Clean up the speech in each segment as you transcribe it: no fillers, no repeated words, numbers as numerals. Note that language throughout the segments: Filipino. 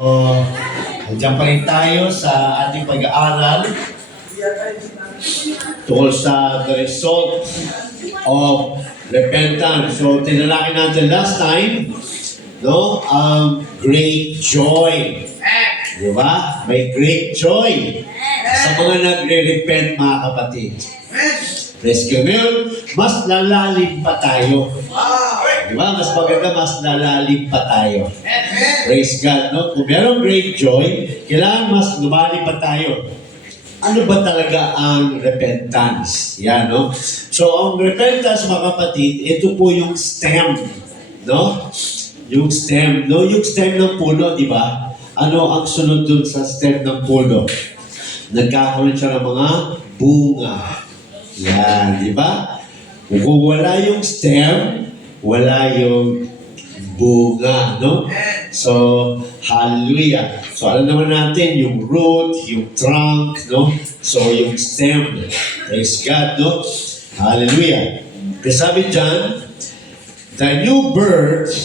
Diyan pa rin tayo sa ating pag-aaral tungkol sa the result of repentance. So, tinalaki natin last time, no? Great joy. Di ba? May great joy sa mga nagre-repent, mga kapatid. Praise God. Ngayon, mas lalalim pa tayo. Di ba? Mas maganda, mas lalalim pa tayo. Praise God, no? Kung merong great joy, kailangan mas lumali pa tayo. Ano ba talaga ang repentance? Yan, no? So, ang repentance, mga kapatid, ito po yung stem, no? Yung stem, no? Yung stem ng puno, di ba? Ano ang sunod dun sa stem ng puno? Nagkakaroon siya ng mga bunga. Yan, di ba? Kung wala yung stem, wala yung bunga, no? So, hallelujah. So, alam naman natin yung root, yung trunk, no? So, yung stem. Praise God, no? Hallelujah. Kasi sabi dyan, the new birth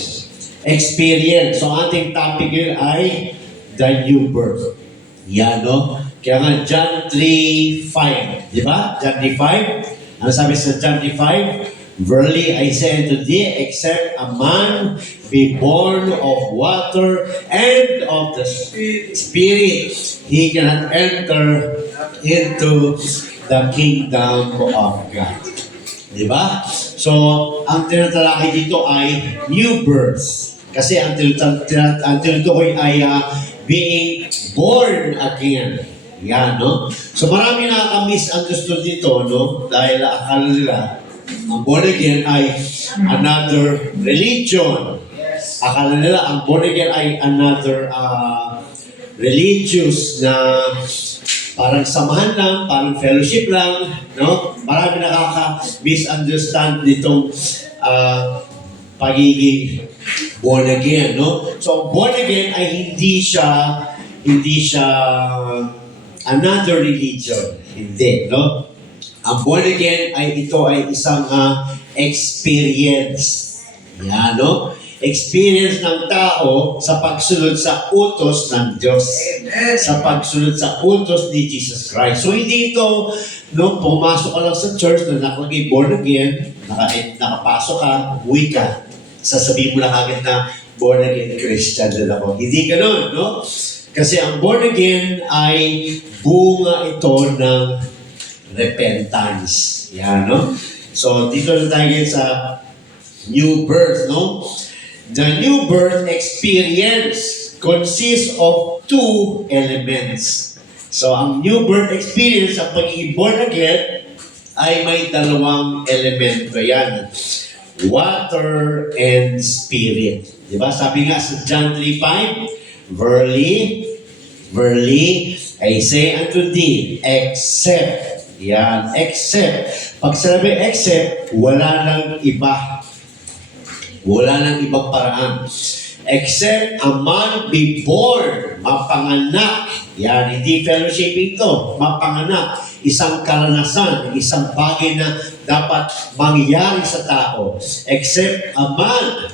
experience. So, ating topic yun ay the new birth. Yan, no? Kaya nga, John 3:5. Di ba? John 3:5. Ano sabi sa John 3:5? Verily I say unto thee, except a man be born of water and of the Spirit, he cannot enter into the kingdom of God. Diba? So, ang tinatalakay dito ay new birth. Kasi ang tinutukoy ay being born again. Yan, no? So, marami nakaka-misunderstood dito, no? Dahil akala nila, ang born again ay another religion. Akala nila ang born again ay another religious na parang samahan lang, parang fellowship lang, no? Marami nakaka-misunderstand nitong pagiging born again, no? So, born again ay hindi siya another religion. Hindi, no? Ang born again ay ito ay isang experience. Yan, no? Experience ng tao sa pagsunod sa utos ng Diyos. Sa pagsunod sa utos ni Jesus Christ. So, hindi ito, no, pumasok ka lang sa church na nakalagay born again, nakapasok ka, uwi ka, sasabihin mo na kagad na born again Christian din ako. Hindi ganun, no? Kasi ang born again ay bunga ito ng repentance. Yan, no? So, dito na tayo sa new birth, no? The new birth experience consists of two elements. So, ang new birth experience, ang pagiging born again, ay may dalawang elemento yan. Water and spirit. Diba? Sabi nga sa John 3:5, Verily, I say unto thee, except. Yan, except. Pag sinabi except, wala nang iba. Wala nang ibang paraan. Except a man be born, mapanganak. Yan, hindi fellowshipping to. Mapanganak. Isang karanasan, isang bagay na dapat mangyari sa tao. Except a man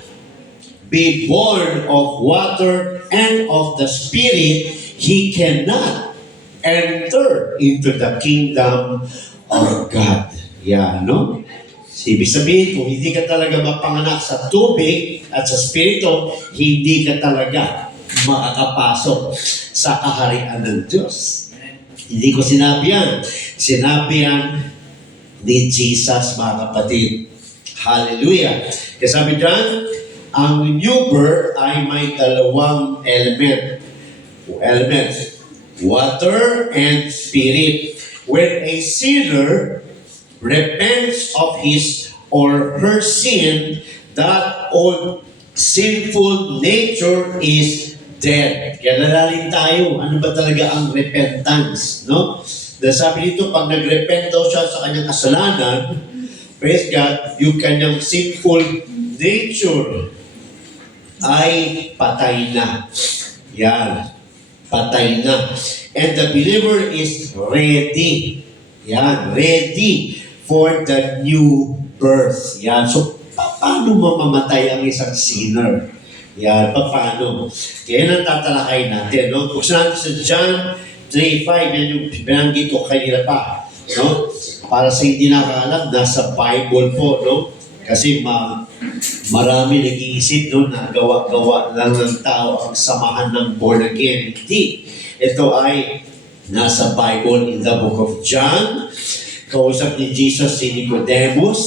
be born of water and of the Spirit, he cannot enter into the kingdom of God. Yan, no? Ibig sabihin, kung hindi ka talaga mapanganak sa tubig at sa spirito, hindi ka talaga makakapasok sa kaharian ng Diyos. Hindi ko sinabi yan. Sinabi yan ni Jesus, mga kapatid. Hallelujah. Kasi sabi dyan, ang new birth ay may dalawang elements. Water and spirit. When a sinner repents of his or her sin, that old sinful nature is dead. Kaya nalalin tayo, ano ba talaga ang repentance, no? Dahil sabi dito, pag nagrepent daw siya sa kanyang kasalanan, praise God, yung kanyang sinful nature ay patay na. Yan. Patay na. And the believer is ready. Yan, ready for the new birth. Yan. So, paano mamamatay ang isang sinner? Yan, paano? Kaya yan ang tatalakay natin. No? Buksan natin sa John 3:5, yan yung binanggit ko kanina pa. No? Para sa hindi nakakaalam, nasa Bible po. No? Kasi marami nag-iisip no, na gawa-gawa lang ng tao ang samahan ng born again. Hindi. Ito ay nasa Bible in the book of John. Kausap ni Jesus si Nicodemus.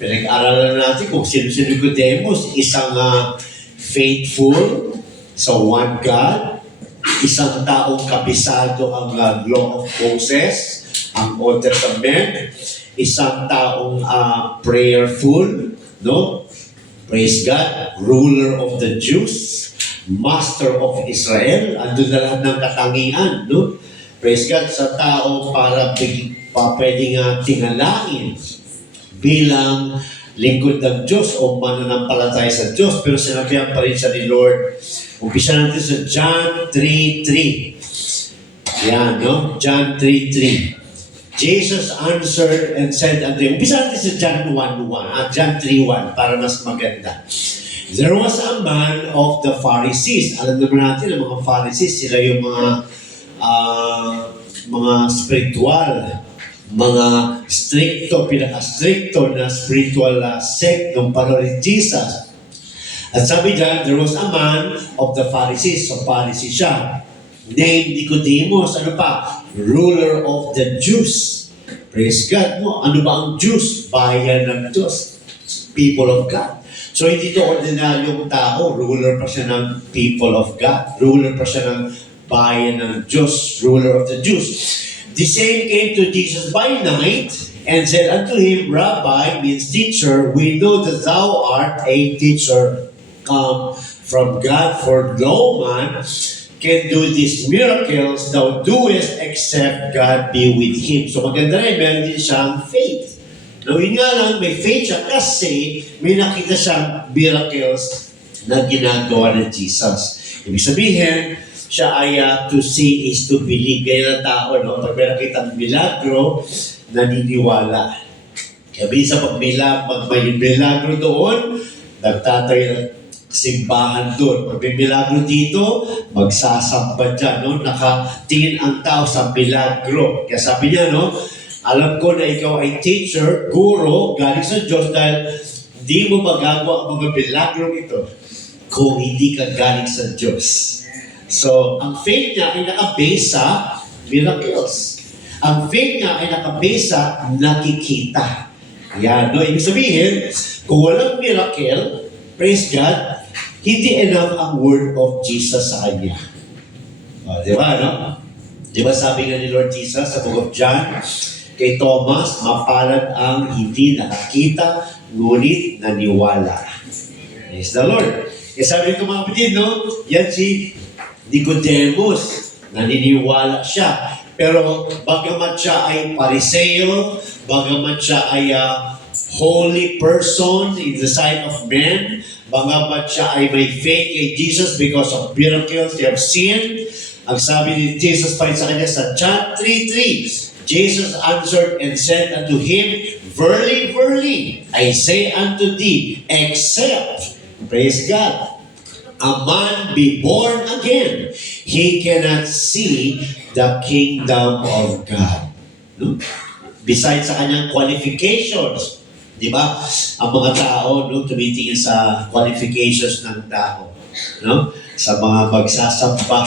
Pinag-aralan natin kung sino si Nicodemus. Isang faithful sa one God. Isang taong kabisado ang law of Moses, ang Old Testament. Isang taong prayerful, no? Praise God, ruler of the Jews, master of Israel. Andun na lahat ng katangian, no? Praise God, sa tao para pwedeng tingalain bilang lingkod ng Diyos o mananampalataya sa Diyos. Pero sinabihan pa rin siya ni Lord. Umpisa natin sa John 3:3. Yan, no? John 3:3. Jesus answered and said unto him, umpisa natin sa John 1:1, John 3:1, para mas maganda. There was a man of the Pharisees. Alam naman natin, ang mga Pharisees, sila yung mga spiritual, mga stricto, pinaka-stricto na spiritual sect ng panahon ni Jesus. At sabi dyan, there was a man of the Pharisees. So Pharisee siya. Named Nicodemus, ano pa? Ruler of the Jews. Praise God, no? Ano ba ang Jews? Bayan ng Diyos. People of God. So hindi to ordinaryong tao. Ruler pa siya ng people of God. Ruler pa siya ng bayan ng Diyos. Ruler of the Jews. The same came to Jesus by night and said unto him, Rabbi, means teacher, we know that thou art a teacher come from God, for no man can do these miracles thou doest except God be with him. So maganda rin, meron din siyang faith. Now yun nga lang, may faith siya kasi may nakita siyang miracles na ginagawa ng Jesus. Ibig sabihin, siya ay to see is to believe. Kaya ng tao, no? Pag may nakita ng milagro, naniniwala. Kaya minsan pag may milagro doon, nagtatayo ng simbahan doon. Pag may milagro dito, magsasamba dyan. No? Nakatingin ang tao sa milagro. Kaya sabi niya, no? Alam ko na ikaw ay teacher, guro, galing sa Diyos dahil hindi mo magagawa ang mga milagro ito kung hindi ka galing sa Diyos. So, ang faith niya ay nakabase sa miracles. Ang faith niya ay nakabase sa nakikita. Yan, no? Ibig sabihin, kung walang miracle, praise God, hindi enough ang word of Jesus sa kanya. Di ba, no? Di ba sabi nga ni Lord Jesus sa book of John, kay Thomas, mapalad ang hindi nakakita, ngunit naniwala. Praise the Lord. Kaya sabi ko mga kapatid, no? Yan si Nicodemus, naniniwala siya. Pero bagamat siya ay pariseo, bagamat siya ay holy person in the sight of men, bagamat siya ay may faith kay Jesus because of miracles they have seen, ang sabi ni Jesus pa rin sa kanya sa John 3:3, Jesus answered and said unto him, Verily, verily, I say unto thee, except, praise God, a man be born again, he cannot see the kingdom of God. No? Besides sa kanyang qualifications, di ba? Ang mga tao, no, tumitingin sa qualifications ng tao. No? Sa mga magsasamba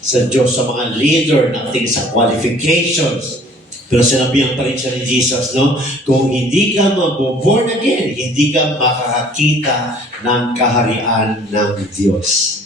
sa Diyos, sa mga leader, nakatingin sa qualifications. Pero sinabihan pa rin siya ni Jesus, no? Kung hindi ka maboborn again, hindi ka makakakita ng kaharian ng Diyos.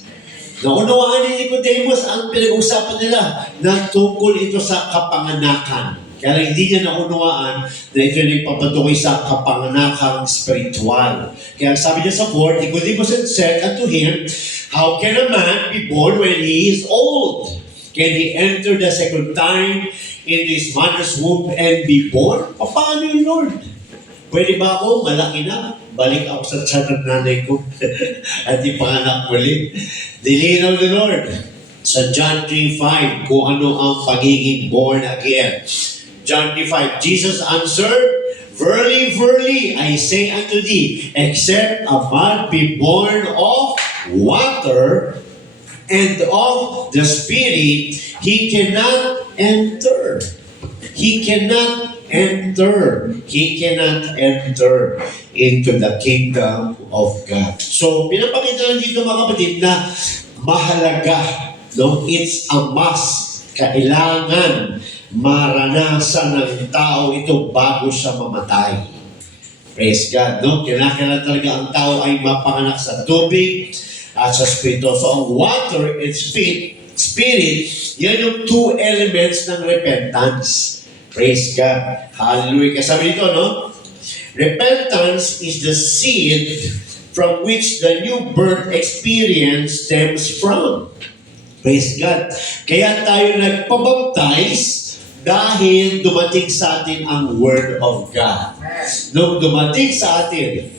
Naunawaan ni Nicodemus ang pinag-usapan nila na tungkol ito sa kapanganakan. Kaya hindi niya naunawaan na ito yung nagpapatukoy sa kapanganakang spiritual. Kaya sabi niya sa 4, Nicodemus said unto him, How can a man be born when he is old? Can he enter the second time into his mother's womb and be born? Paano yun, Lord? Pwede ba ako, malaki na, balik ako sa tiyan ng nanay ko at ipanganak muli? Dilinaw ni Lord sa John 3:5 kung ano ang pagiging born again. John 3:5, Jesus answered, Verily, verily, I say unto thee, except a man be born of water and of the Spirit, he cannot enter. He cannot enter. He cannot enter into the kingdom of God. So, pinapakita lang dito mga kapatid na mahalaga, no? It's a must. Kailangan maranasan ng tao ito bago siya mamatay. Praise God, no? Kailangan talaga ang tao ay mapanganak sa tubig at sa spirito. So, ang water and spirit, yan yung two elements ng repentance. Praise God. Hallelujah. Kasabi nito, no? Repentance is the seed from which the new birth experience stems from. Praise God. Kaya tayo nagpabaptize dahil dumating sa atin ang Word of God. Nung dumating sa atin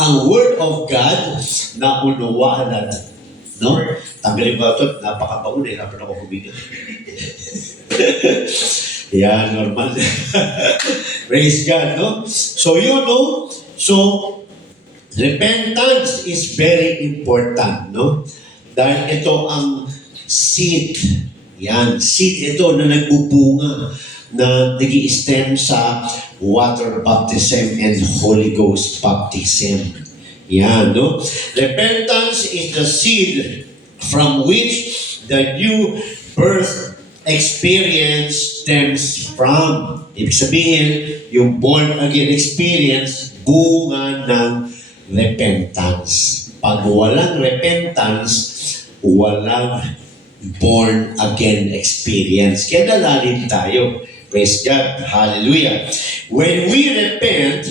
ang Word of God, naunawaan na natin. No? Tanggalin ba ito? Napakabago na. Hirapan ako huminga. Yeah, normal. Praise God, no? So, you know, so, repentance is very important, no? Dahil ito ang seed. Yan, seed ito na nagbubunga, na nag-i-stem sa water baptism and Holy Ghost baptism. Yan, no? Repentance is the seed from which the new birth experience stems from. Ibig sabihin, yung born again experience, bunga ng repentance. Pag walang repentance, walang born again experience. Kaya nalalim tayo. Praise God. Hallelujah. When we repent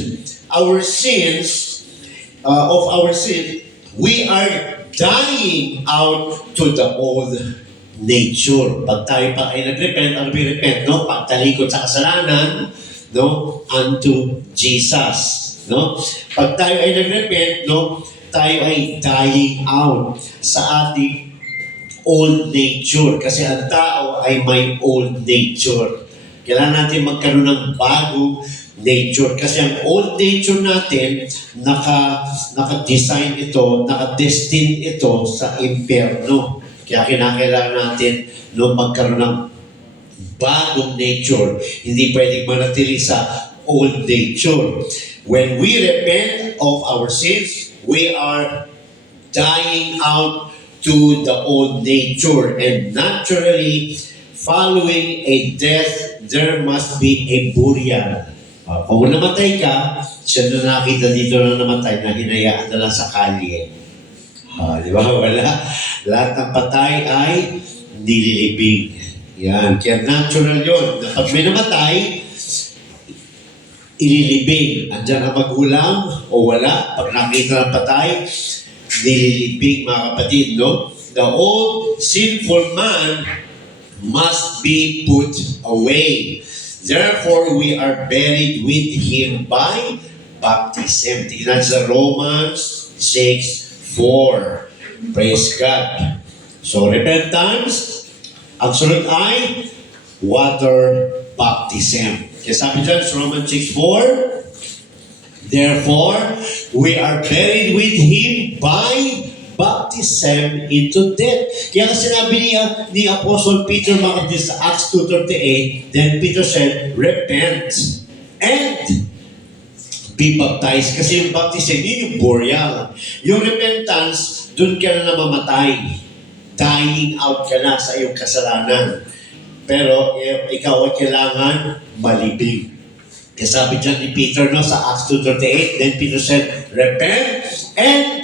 our sins, of our sin, we are dying out to the old nature. Pag tayo pa ay nag-repent, ano repent, no? Pagtalikod sa kasalanan, no? Unto Jesus, no? Pag tayo ay nag-repent, no? Tayo ay dying out sa ating old nature. Kasi ang tao ay may old nature. Kailangan natin magkaroon ng bagong nature. Kasi ang old nature natin, naka-design ito, naka-destined ito sa impyerno. Kaya kinakailangan natin no, magkaroon ng bagong nature. Hindi pwedeng manatili sa old nature. When we repent of our sins, we are dying out to the old nature. And naturally, following a death, there must be a burial. Kung namatay ka, siya na nakita dito na namatay na hinayaan na lang sa kalye. Di ba? Wala. Lahat ng patay ay nililibing. Yan. Kaya natural yun. Na pag may namatay, ililibing. Andiyan ang magulang o wala. Pag nakita ng patay, nililibing, mga kapatid, no? The old sinful man must be put away. Therefore, we are buried with him by baptism. Tingnan sa Romans 6:4. Praise God. So, repentance, ang sunod ay water baptism. Kaya sabi dyan sa Romans 6:4, therefore, we are buried with him by baptism into death. Kaya sinabi ni Apostle Peter mga sa Acts 2:38, then Peter said, repent and be baptized. Kasi yung baptism, yun yung burial. Yung repentance, dun ka na namamatay. Dying out ka na sa iyong kasalanan. Pero ikaw ay kailangan malibing. Kaya sabi dyan ni Peter no, sa Acts 2:38, then Peter said, repent and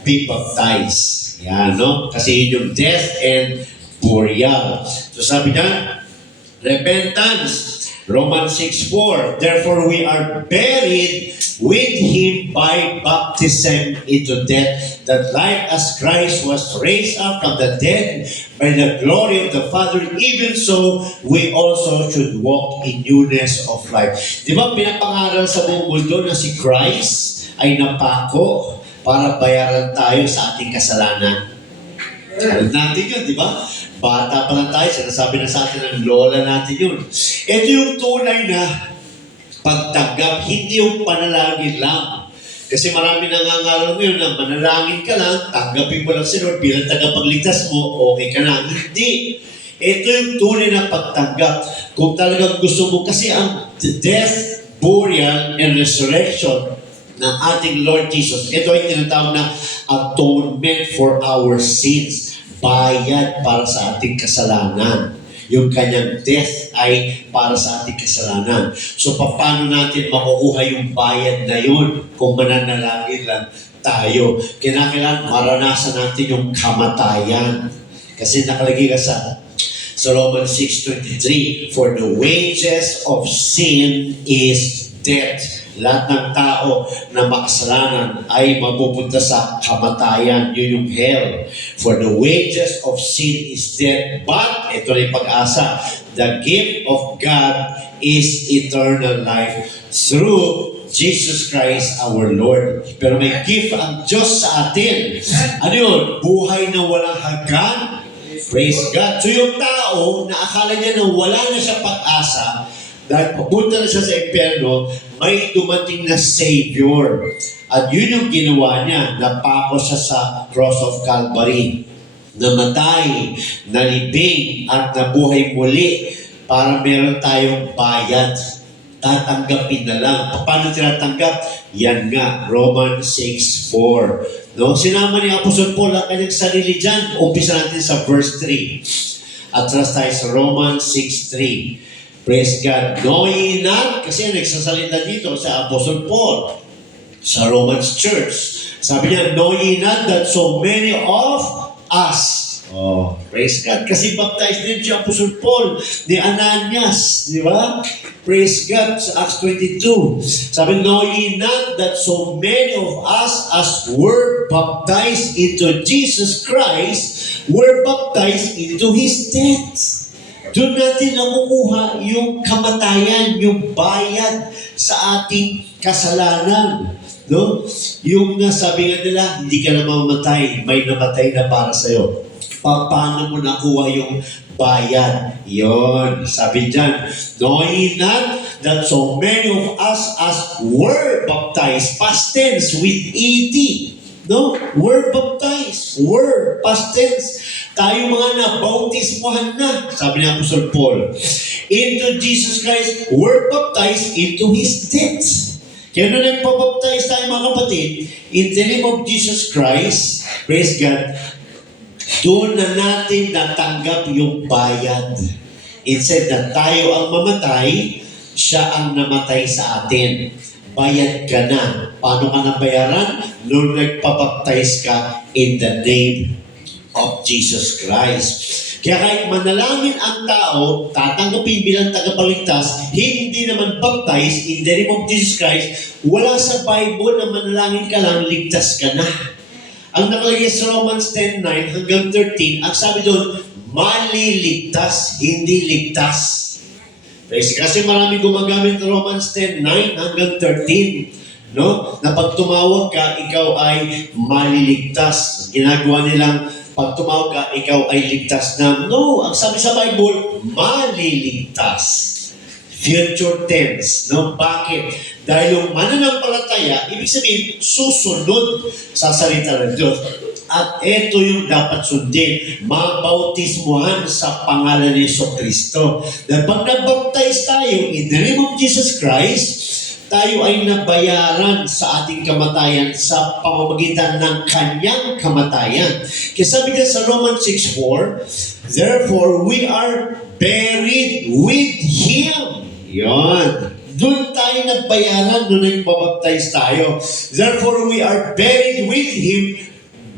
be baptized. Yan, no? Kasi yun yung death and burial. So sabi niya, repentance. Romans 6:4, therefore we are buried with him by baptism into death, that like as Christ was raised up from the dead by the glory of the Father, even so we also should walk in newness of life. Di ba pinapangaral sa buong mundo na si Christ ay napako para bayaran tayo sa ating kasalanan? Alam natin yun, di ba? Bata pa lang tayo, sinasabi na sa atin ng lola natin yun. Ito yung tunay na pagtanggap, hindi yung panalangin lang. Kasi marami nangangaral ngayon na manalangin ka lang, tanggapin mo lang si Lord bilang tagapagligtas mo, okay ka na. Hindi. Ito yung tunay na pagtanggap. Kung talagang gusto mo, kasi ang death, burial, and resurrection ng ating Lord Jesus, ito ay tinatawag na atonement for our sins. Bayad para sa ating kasalanan. Yung kanyang death ay para sa ating kasalanan. So, paano natin makukuha yung bayad na yun kung mananalangin lang tayo? Kinakailangan maranasan natin yung kamatayan. Kasi nakalagay ka sa Romans 6:23, for the wages of sin is death. Lahat ng tao na makasalanan ay mapupunta sa kamatayan. Yun yung hell. For the wages of sin is death. But, ito na yung pag-asa, the gift of God is eternal life through Jesus Christ our Lord. Pero may gift ang Diyos sa atin. Ano yun? Buhay na walang hanggan. Praise God. So yung tao na akala niya na wala na siya pag-asa, dahil papunta na siya sa impyerno, may dumating na Savior. At yun yung ginawa niya. Napako siya sa cross of Calvary. Namatay, nalibing, at nabuhay muli para meron tayong bayad. Tatanggapin na lang. Paano tinatanggap? Yan nga, Romans 6:4. No? Sinama ni Apostol Paul ang kanyang sarili dyan. Umpisa natin sa verse 3. At trust tayo sa Romans 6:3. Praise God. Know ye not, kasi nagsasalita dito sa Apostle Paul, sa Romans Church. Sabi niya, know ye not that so many of us, praise God. Kasi baptized din si Apostle Paul, ni Ananias, di ba? Praise God, sa Acts 22. Sabi, know ye not that so many of us as were baptized into Jesus Christ, were baptized into His death. Doon natin nakukuha yung kamatayan, yung bayad sa ating kasalanan. No? Yung nasabi nga nila, hindi ka na mamamatay, may namatay na para sa'yo. Paano mo nakuha yung bayad? Yon, sabi dyan, know ye not that so many of us as were baptized, past tense with ED. No? Were baptized. Were, past tense. Tayo mga nabautismohan na, sabi ni Apostle Paul, into Jesus Christ, were baptized into His death. Kaya nung nagpabaptize tayo mga kapatid, in the name of Jesus Christ, praise God, doon na natin natanggap yung bayad. It said na tayo ang mamatay, siya ang namatay sa atin. Bayad ka na. Paano ka nabayaran? Nung nagpabaptize ka in the name of Jesus Christ. Kaya kahit manalangin ang tao, tatanggapin bilang tagapagligtas, hindi naman baptized in the name of Jesus Christ, wala sa Bible na manalangin ka lang, ligtas ka na. Ang nakalagay sa Romans 10:9 hanggang 13, ang sabi doon, maliligtas, hindi ligtas. Kasi marami gumagamit ng Romans 10:9 hanggang 13. No? Na pag tumawag ka, ikaw ay maliligtas. Ginagawa nilang pag tumawag ka, ikaw ay ligtas na. No, ang sabi sa Bible, maliligtas. Future tense. No? Bakit? Dahil yung mananampalataya, ibig sabihin, susunod sa salita ng Diyos. At ito yung dapat sundin, mabautismuhan sa pangalan ni Jesucristo. Dahil pag nabaptize tayo in the name of Jesus Christ, tayo ay nabayaran sa ating kamatayan sa pamamagitan ng kanyang kamatayan. Kaya sabi niya sa Romans 6:4, therefore we are buried with Him. Yon. Doon tayo nabayaran nung nagpabaptize tayo. Therefore we are buried with Him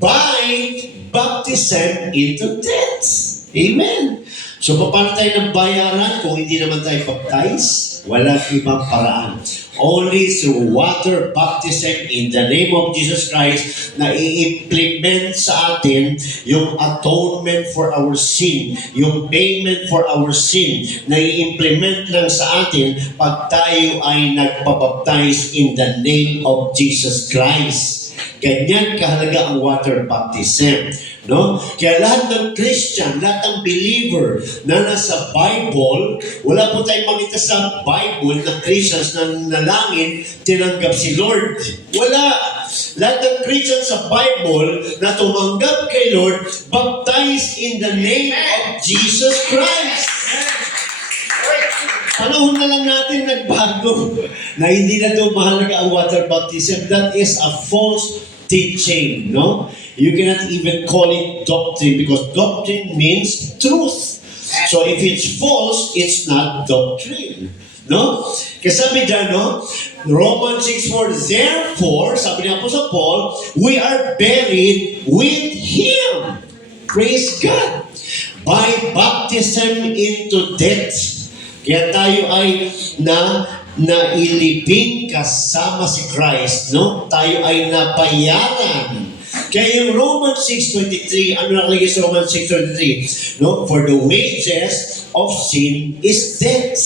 by baptism into death. Amen. So, paano tayo nabayaran kung hindi naman tayo baptize? Walang ibang paraan. Only through water baptism in the name of Jesus Christ na i-implement sa atin yung atonement for our sin, yung payment for our sin, na i-implement lang sa atin pag tayo ay nagpabaptize in the name of Jesus Christ. Ganyan kahalaga ang water baptism. No? Kaya lahat ng Christian, lahat ng believer na nasa Bible, wala po tayong makita sa Bible na Christians na nalangin, tinanggap si Lord. Wala. Lahat ng Christians sa Bible na tumanggap kay Lord, baptized in the name of Jesus Christ. Panahon na lang natin nagbago na hindi na ito mahalaga ang water baptism. That is a false teaching, no? You cannot even call it doctrine because doctrine means truth. So if it's false, it's not doctrine. No? Kasi sabi dyan, no? Romans 6:4, therefore, sabi ni Apostle Paul, we are buried with Him. Praise God. By baptism into death. Kaya tayo ay nailibing kasama si Christ, no? Tayo ay napayaran. Kaya yung Romans 6:23, ano nakalagay sa Romans 6:23? No? For the wages of sin is death.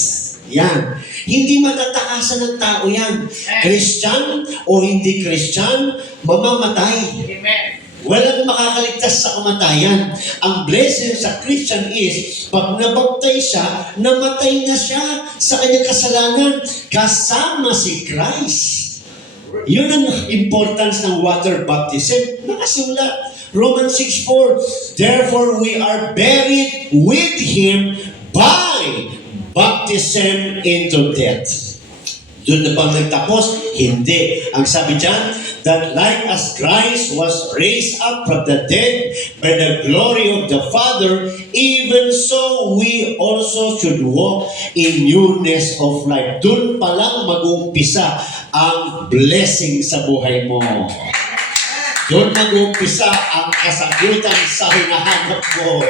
Yan. Hindi matatakasan ng tao yan. Christian o hindi Christian, mamamatay. Amen. Walang makakaligtas sa kamatayan. Ang blessing sa Christian is, pag nabaptize siya, namatay na siya sa kanyang kasalanan. Kasama si Christ. Yun ang importance ng water baptism. Nakasulat. Romans 6:4, therefore we are buried with Him by baptism into death. Doon na bang nagtapos? Hindi. Ang sabi dyan, that like as Christ was raised up from the dead by the glory of the Father, even so we also should walk in newness of life. Doon pa lang mag-uumpisa ang blessing sa buhay mo. Doon mag-uumpisa ang kasagutan sa hinahanap mo.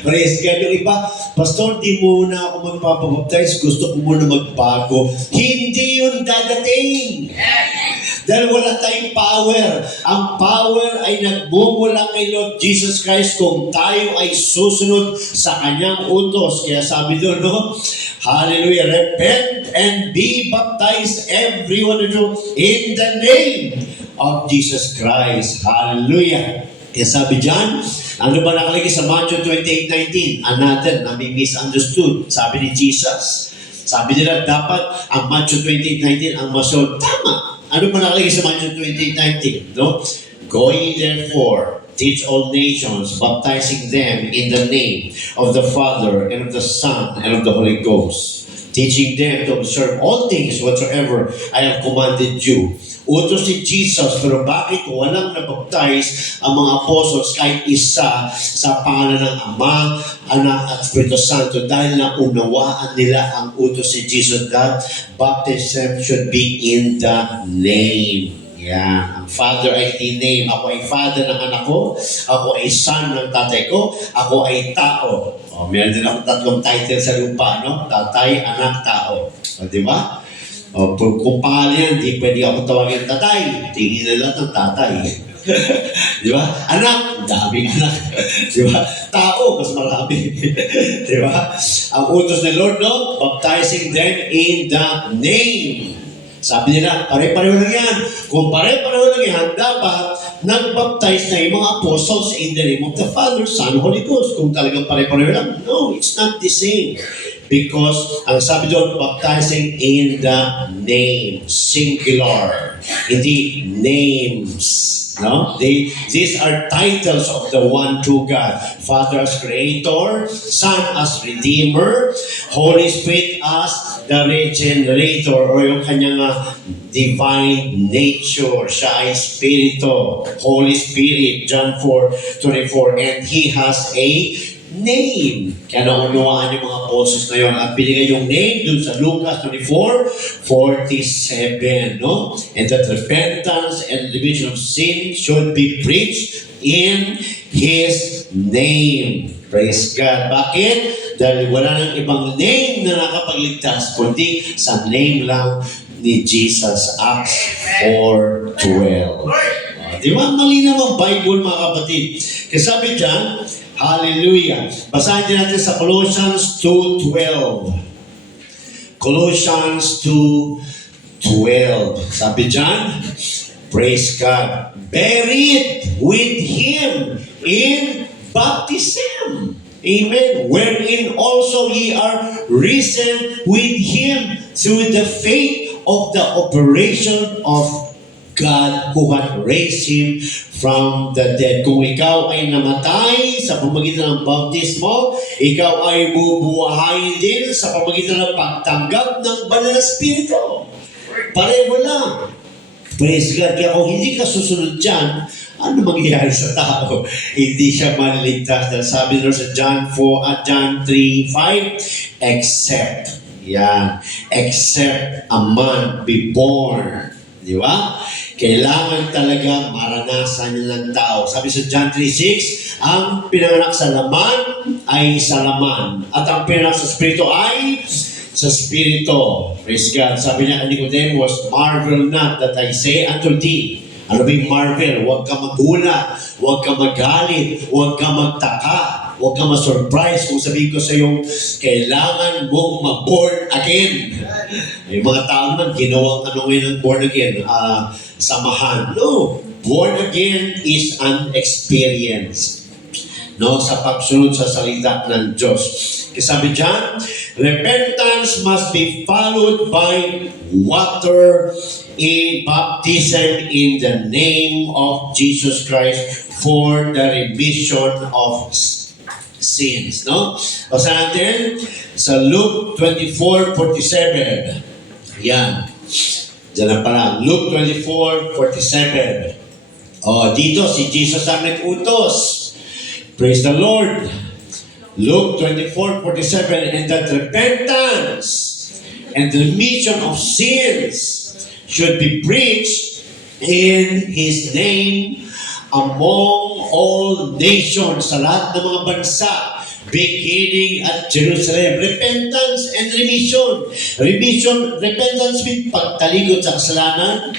Praise God. Yung iba, Pastor, di muna ako magpapabaptize. Gusto ko muna magbago. Hindi yun dadating. Dahil wala tayong power. Ang power ay nagmumula kay Lord Jesus Christ kung tayo ay susunod sa Kanyang utos. Kaya sabi doon, no? Hallelujah. Repent and be baptized, every one of you, in the name of Jesus Christ. Hallelujah. Kaya sabi dyan, ano ba nakalagay sa Matthew 28:19? Another na may misunderstood. Sabi ni Jesus. Sabi nila, dapat ang Matthew 28:19 ang masunod. Tama. Ano ba nakalagay sa Matthew 28:19? No? Go ye therefore, teach all nations, baptizing them in the name of the Father and of the Son and of the Holy Ghost, teaching them to observe all things whatsoever I have commanded you. Utos si Jesus, pero bakit walang nabaptize ang mga apostles kahit isa sa pangalan ng Ama, Anak at Espiritu Santo dahil naunawaan nila ang utos si Jesus that baptism should be in the name. Yan. Ang Father ay tiname. Ako ay Father ng anak ko. Ako ay Son ng tatay ko. Ako ay tao. O, meron din ako tatlong title sa lupa, no? Tatay, anak, tao. O, di ba? O, kung pangalan yan, di pwede ako tawagin tatay. Tingin na lang ng tatay. Di ba? Anak, daming anak. Di ba? Tao, mas marami. Di ba? Ang utos ni Lord, no? Baptizing them in the name. Sabi nila, pare-pareho lang yan. Kung pare-pareho lang yan, dapat nag-baptize na yung mga apostles in the name of the Father, Son, Holy Ghost. Kung talagang pare-pareho lang, no, it's not the same. Because, ang sabi doon, baptizing in the name, singular. Hindi names. No? These are titles of the one true God. Father as Creator, Son as Redeemer, Holy Spirit as the Regenerator, o yung kanyang divine nature. Siya ay Spirito, Holy Spirit, John 4:24, and He has a name. Kaya naunawaan yung mga apostles na yun at binigay yung name dun sa Lucas 24:47, no? And that repentance and remission of sin should be preached in His name. Praise God. Bakit? Dahil wala nang ibang name na nakapagligtas kundi sa name lang ni Jesus. Acts 4:12. Di ba? Mali naman Bible, mga kapatid. Kasi sabi dyan, hallelujah. Basahin din natin sa Colossians 2:12. Colossians 2:12. Sabi dyan, Praise God. Buried with Him in baptism. Amen. Wherein also ye are risen with Him through the faith of the operation of God who hath raised Him from the dead. Kung ikaw ay namatay sa pamamagitan ng baptismo, ikaw ay bubuhayin din sa pamamagitan ng pagtanggap ng Banal na Espiritu. Pareho lang. Praise God. Kaya kung hindi ka susunod dyan, ano mangyayari sa tao? Hindi siya maliligtas. Dahil sabi nyo sa John 3:5, except. Yan. Except a man be born. Di ba? Kailangan talaga maranasan niya ng tao. Sabi sa John 3:6, ang pinanganak sa laman ay sa laman. At ang pinanganak sa Espiritu ay sa Espiritu. Praise God. Sabi niya kay Nicodemus, marvel not that I say unto thee. Ano ba yung marvel? Huwag ka magulat, huwag ka magalit, huwag ka magtaka, huwag ka ma-surprise kung sabihin ko sa iyo, kailangan mong ma-born again. Yung mga tao naman, ginawang ano ngayon ng born again, samahan. No, born again is an experience. No, sa pagsunod sa salita ng Diyos. Kasi sabi dyan, repentance must be followed by water in baptism in the name of Jesus Christ for the remission of sins. No? Basta natin sa Luke 24:47. Yan. Diyan na pala. Luke 24:47. Dito si Jesus ang nag-utos. Praise the Lord. Luke 24:47, and that repentance and the remission of sins should be preached in His name among all nations, sa lahat ng mga bansa, beginning at Jerusalem. Repentance and remission. Repentance means pagtalikod sa kasalanan,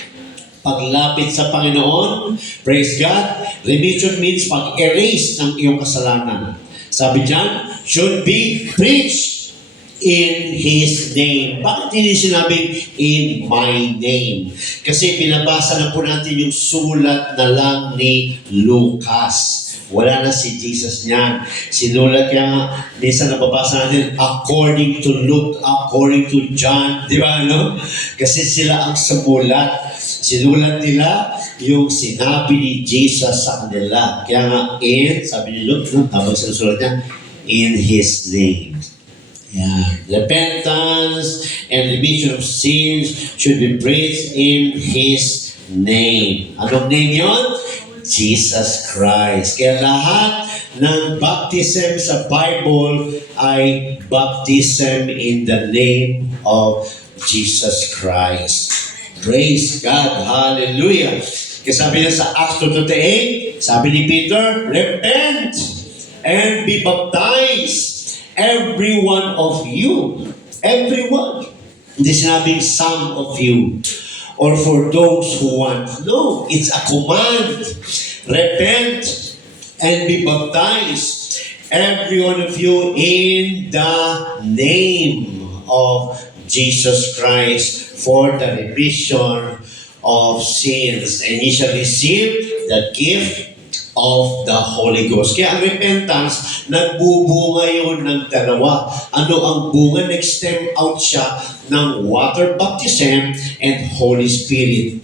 paglapit sa Panginoon. Praise God. Remission means pag-erase ng iyong kasalanan. Sabi dyan, should be preached in His name. Bakit hindi sinabing in my name? Kasi pinabasa na po natin yung sulat na lang ni Lucas. Wala na si Jesus niyan. Sinulat niya nga, minsan nababasa natin, according to Luke, according to John. Di ba, no? Kasi sila ang sumulat. Sinulat nila yung sinabi ni Jesus sa kanila. Kaya nga, sabi ni Luke, no? Habang sinusulat niya, in His name. Yeah. Repentance and remission of sins should be preached in His name. Anong name yun? Jesus Christ. Kaya lahat ng baptism sa Bible ay baptism in the name of Jesus Christ. Praise God. Hallelujah. Kasi sabi niya sa Acts 2:28, sabi ni Peter, repent and be baptized, every one of you. Everyone. Hindi sinabing some of you. Or for those who want. No, it's a command. Repent and be baptized, every one of you, in the name of Jesus Christ for the remission of sins. And ye shall receive the gift of the Holy Ghost. Kaya ang repentance, nagbubunga yun ng dalawa. Ano ang bunga? Nag-stem out siya ng water baptism and Holy Spirit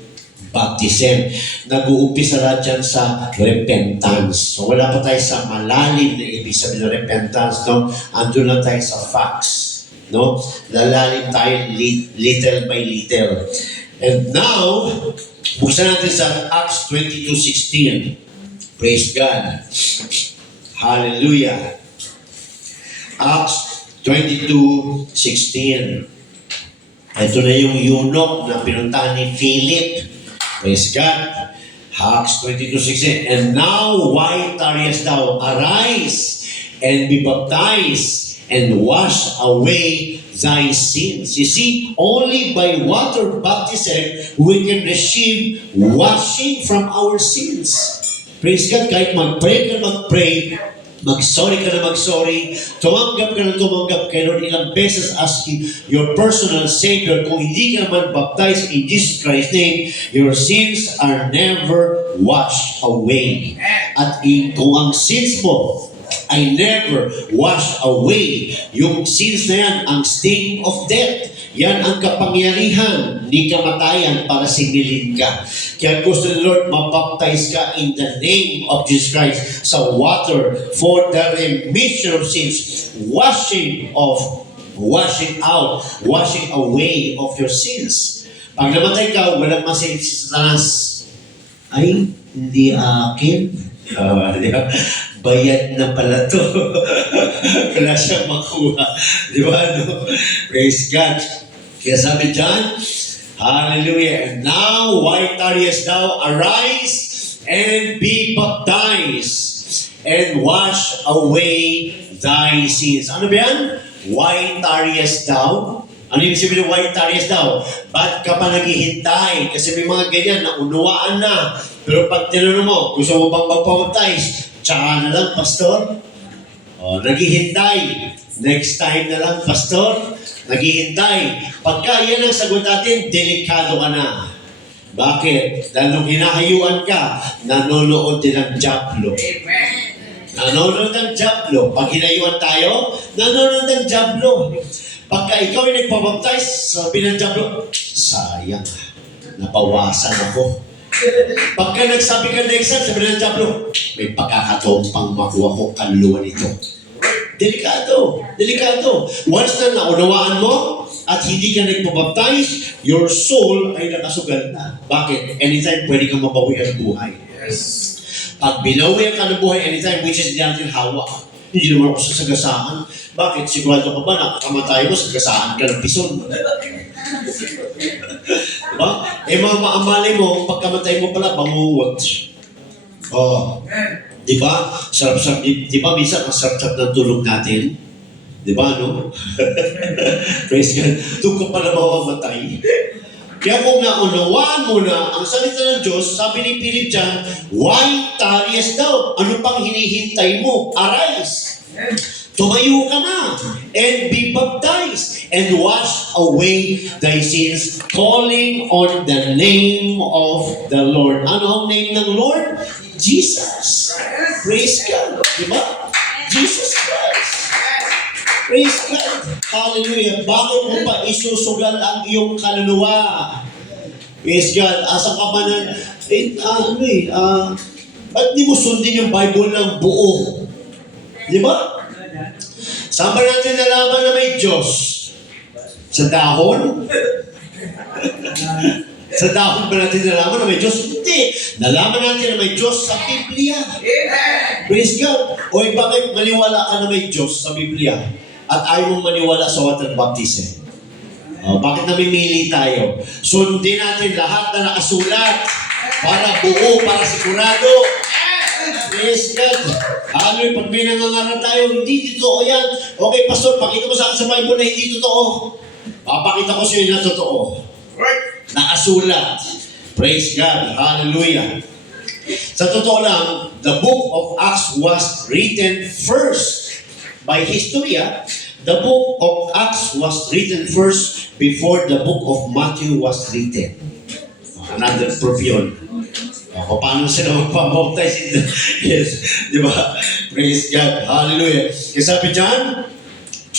baptism. Nag-uumpisa na dyan sa repentance. So wala pa tayo sa malalim na ibig sabihin ng repentance. No? Andun na tayo sa facts. No? Lalalim tayo little by little. And now, buksan natin sa Acts 22:16. Praise God. Hallelujah. Acts 22:16. Ito na yung eunuch na pinuntahan ni Philip. Praise God. Acts 22:16. And now, why tarriest thou? Arise and be baptized and wash away thy sins. You see, only by water baptism we can receive washing from our sins. Praise God. Kahit mag-pray ka mag-pray, Mag-sorry ka na mag-sorry, tumanggap ka na tumanggap kay Lord ilang beses as your personal Savior. Kung hindi ka naman baptized in Jesus Christ's name, your sins are never washed away. At kung ang sins mo ay never washed away, yung sins na yan, ang sting of death, yan ang kapangyarihan ni kamatayan para singilin ka. Kaya gusto ni Lord, mabaptize ka in the name of Jesus Christ sa water for the remission of sins, washing out, washing away of your sins. Pag namatay ka, walang masave si Satanas. Ay, hindi akin. Di ba? Bayad na pala to. Wala siyang makuha. Di ba? No? Praise God. Kaya sabi dyan, hallelujah. And now, why tarriest thou? Arise and be baptized and wash away thy sins. Ano ba yan? Why tarriest thou? Ano yung sabihin ng why tarriest thou? Ba't ka pa naghihintay? Kasi may mga ganyan na unawaan na. Pero pag tinanong mo, gusto mo bang magpapabaptize? Tsaka na lang, pastor. O, naghihintay. Next time na lang, pastor. Naghihintay. Pagka yan ang sagot natin, delikado ka na. Bakit? Dahil nung hinahayuan ka, nanonood din ng Diablo. Nanonood ng Diablo. Pag hinayuan tayo, nanonood ng Diablo. Pagka ikaw ay nagpabaptize, sabi ng Diablo, sayang, napawasan ako. Pagka nagsabi ka next time, sabi ng Diablo, may pagkakataon pang makuha ko kaluluwa nito. Delikado. Delikado. Once na naunawaan mo at hindi ka nagpabaptize, your soul ay nakasugal na. Bakit? Anytime pwede kang mabawi ang buhay. Yes. Pag binawi ka ng buhay anytime, which is natin hawa. Hindi naman ako sasagasaan. Bakit? Sigurado ka ba na kamatay mo, sagasaan ka ng pison? Diba? Eh mga maamali mo, pagkamatay mo pala, banguwag. Oh. Diba? Sarap-sarap. Diba minsan, ang sarap-sarap ng tulog natin? Diba, no? Praise God. Doon ka pala mamamatay. Kaya kung naunawaan mo na ang salita ng Diyos, sabi ni Philip dyan, why tarriest thou? Ano pang hinihintay mo? Arise! Tumayo ka na and be baptized and wash away thy sins, calling on the name of the Lord. Ano ang name ng Lord? Jesus. Praise God. Diba? Jesus Christ. Praise God. Hallelujah. Bakit mo pa isusugal ang iyong kaluluwa? Praise God. Asa ka ba na, ba't di mo sundin yung Bible ng buo? Di ba? Saan ba natin nalaman na may Diyos? Sa dahon? Sa dahon ba natin nalaman na may Diyos? Hindi. Nalaman natin na may Diyos sa Biblia. Praise God. O bakit maniwala ka na may Diyos sa Biblia at ayaw mong maniwala sa water baptism? Bakit namimili tayo? Sundin natin lahat na nakasulat para buo, para sigurado. Praise God. Hallelujah. Pag may nangangaral tayo, hindi totoo yan. Okay, pastor, pakita mo sa akin sa Bible na hindi totoo. Papakita ko sa iyo na totoo. Nakasulat. Praise God. Hallelujah. Sa totoo lang, the book of Acts was written first by history. The book of Acts was written first before the book of Matthew was written. Another proof yun. Paano sila magpabaptize? Yes. Di ba? Praise God. Hallelujah. Kasi sabi dyan,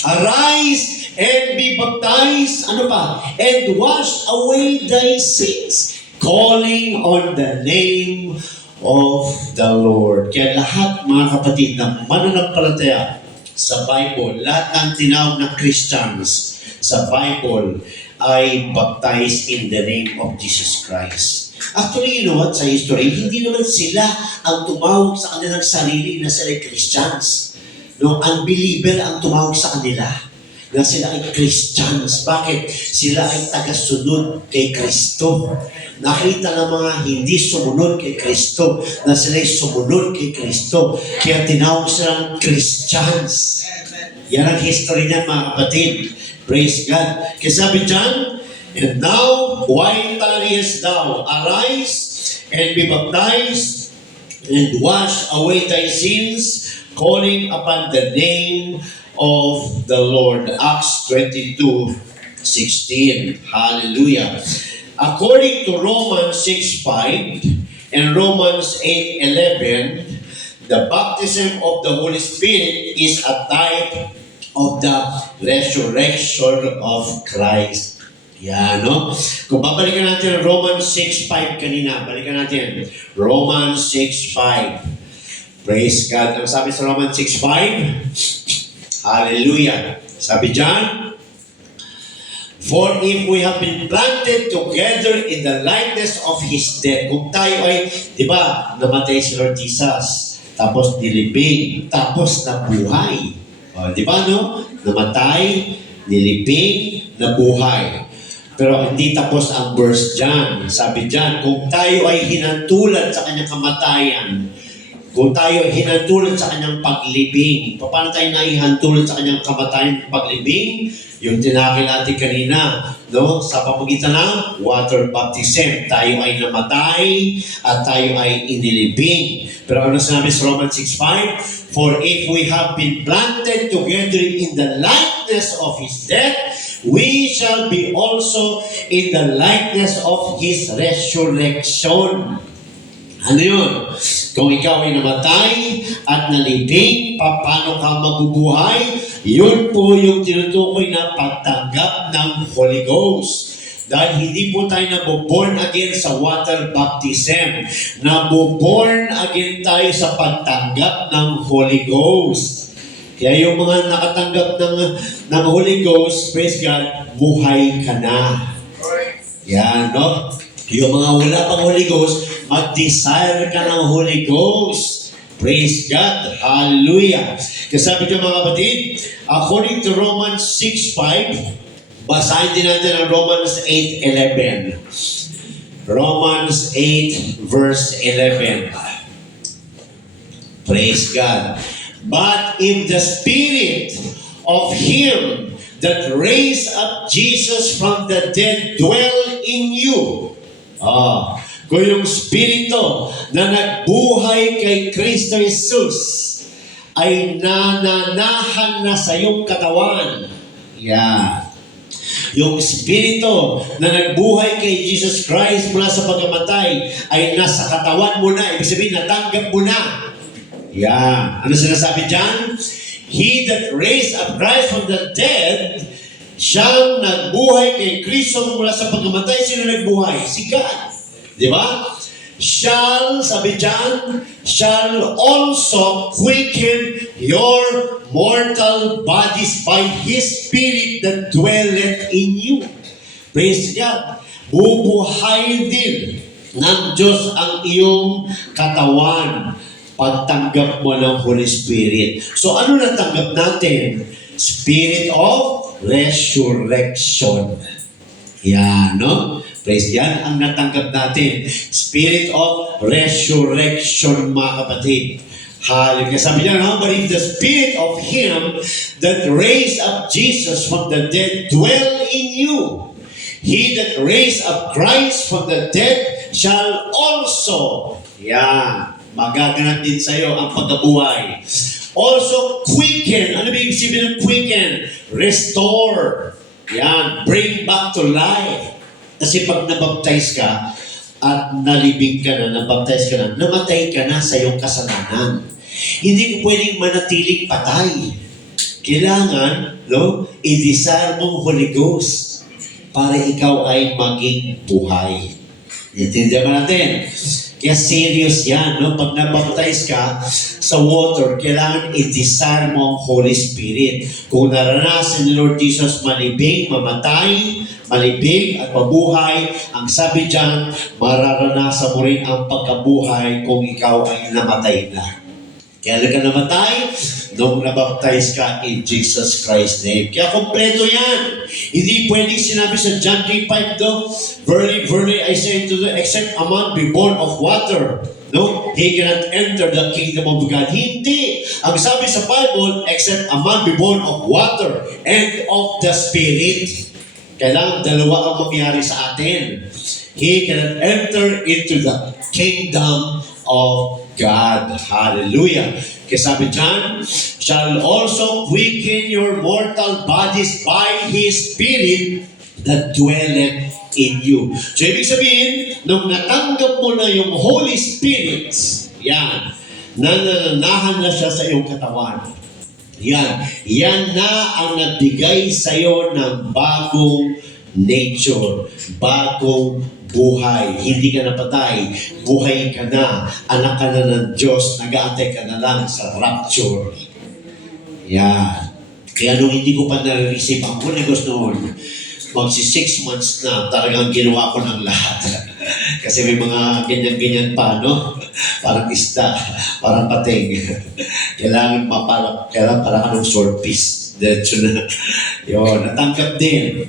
arise and be baptized, ano pa? And wash away thy sins, calling on the name of the Lord. Kaya lahat, mga kapatid, na mananampalataya sa Bible, lahat ng tinawag na Christians sa Bible ay baptized in the name of Jesus Christ. Actually, you know what, sa history, hindi naman sila ang tumawag sa kanilang sarili na sila ay Christians. No, unbeliever ang tumawag sa kanila na sila ay Christians. Bakit? Sila ay tagasunod kay Kristo. Nakita ng mga hindi sumunod kay Kristo na sila ay sumunod kay Kristo. Kaya tinawag silang Christians. Yan ang history niyan, mga kapatid. Praise God. Kaya sabi dyan, and now, why tarriest thou? Arise and be baptized and wash away thy sins, calling upon the name of the Lord. Acts 22:16. Hallelujah. According to Romans 6:5 and Romans 8:11, the baptism of the Holy Spirit is a type of the resurrection of Christ. Yan, no? Kung babalikan natin ang Romans 6:5 kanina, balikan natin. Romans 6:5. Praise God. Ang sabi sa Romans 6:5, hallelujah. Sabi dyan, for if we have been planted together in the likeness of His death, kung tayo ay, di ba, namatay si Lord Jesus, tapos nilibing, tapos nabuhay. O, di ba, no? Namatay, nilibing, nabuhay. Pero hindi tapos ang verse dyan. Sabi dyan, kung tayo ay hinantulan sa kanyang kamatayan, kung tayo ay hinantulan sa kanyang paglibing, paano tayo naihantulan sa kanyang kamatayan paglibing? Yung tinakil natin kanina, no? Sa pamagitan ng water baptism, tayo ay namatay at tayo ay inilibing. Pero ano sinabi sa Romans 6:5? For if we have been planted together in the likeness of His death, we shall be also in the likeness of His resurrection. Ano yun? Kung ikaw ay namatay at nalibing, paano ka mabubuhay? Yun po yung tinutukoy na pagtanggap ng Holy Ghost. Dahil hindi po tayo nabuborn again sa water baptism. Nabuborn again tayo sa pagtanggap ng Holy Ghost. Kaya yung mga nakatanggap ng Holy Ghost, praise God, buhay ka na. Yan, no? Yung mga wala pang Holy Ghost, mag-desire ka ng Holy Ghost. Praise God. Hallelujah. Kasabi ko mga kapatid, according to Romans 6:5, basahin din natin ang Romans 8:11. Romans 8 verse 11. Praise God. But if the Spirit of Him that raised up Jesus from the dead dwell in you. Kung yung Espiritu na nagbuhay kay Kristo Jesus ay nananahan na sa iyong katawan. Yan. Yung Espiritu na nagbuhay kay Jesus Christ mula sa pagkamatay ay nasa katawan mo na. Ibig sabihin, natanggap mo na. Yan. Ano sinasabi dyan? He that raised up Christ from the dead, siyang nagbuhay kay Kristo mula sa pagkamatay. Sino nagbuhay? Si God. Di ba? Shall, sabi dyan, shall also quicken your mortal bodies by His Spirit that dwelleth in you. Praise God. Bubuhay din ng Diyos ang iyong katawan pagtanggap mo ng Holy Spirit. So ano natanggap natin? Spirit of resurrection. Yan, no? Praise yan ang natanggap natin. Spirit of resurrection, mga kapatid. Hallelujah. Sabi niya, no? But if the Spirit of Him that raised up Jesus from the dead dwell in you, He that raised up Christ from the dead shall also, magaganap din sa iyo ang pagkabuhay. Also quicken. Ano ba ibig sabihin ng quicken? Restore. Yan. Bring back to life. Kasi pag nabaptize ka at nalibing ka na, nabaptize ka na, namatay ka na sa iyong kasalanan. Hindi ko pwedeng manatiling patay. Kailangan, i-desire mong Holy Ghost para ikaw ay maging buhay. Intindihan ba natin? Kaya serious yan, Pag nabaptize ka sa water, kailangan i-desire mo ang Holy Spirit. Kung naranasan ni Lord Jesus malibing, mamatay, malibing at mabuhay, ang sabi dyan, mararanasan mo rin ang pagkabuhay kung ikaw ay namatay na. Kailan ka namatay? Nung nabaptize ka in Jesus Christ's name. Kaya kompleto yan. Hindi pwedeng sinabi sa John 3:5, Verily, verily, I say to you, except a man be born of water, he cannot enter the kingdom of God. Hindi. Ang sabi sa Bible, except a man be born of water and of the Spirit. Kailangan dalawa ang mangyari sa atin. He cannot enter into the kingdom of God. Hallelujah. Kaya sabi dyan, shall also quicken your mortal bodies by His Spirit that dwelleth in you. So, ibig sabihin, nung natanggap mo na yung Holy Spirit, yan, nananahan na siya sa iyong katawan. Yan na ang nagbigay sa iyo ng bagong nature, bagong buhay. Hindi ka napatay, buhay ka na, anak ka na ng Diyos, nag-aantay ka na lang sa rapture. Yan. Kaya nung hindi ko pa nare-receive ang Holy Ghost noon, magsi 6 months na, talagang ginawa ko ng lahat. Kasi may mga ganyan-ganyan pa, no? Parang isda, parang pating. Kailangan para ka ng sword piece. Diretso na. Yun, natanggap din.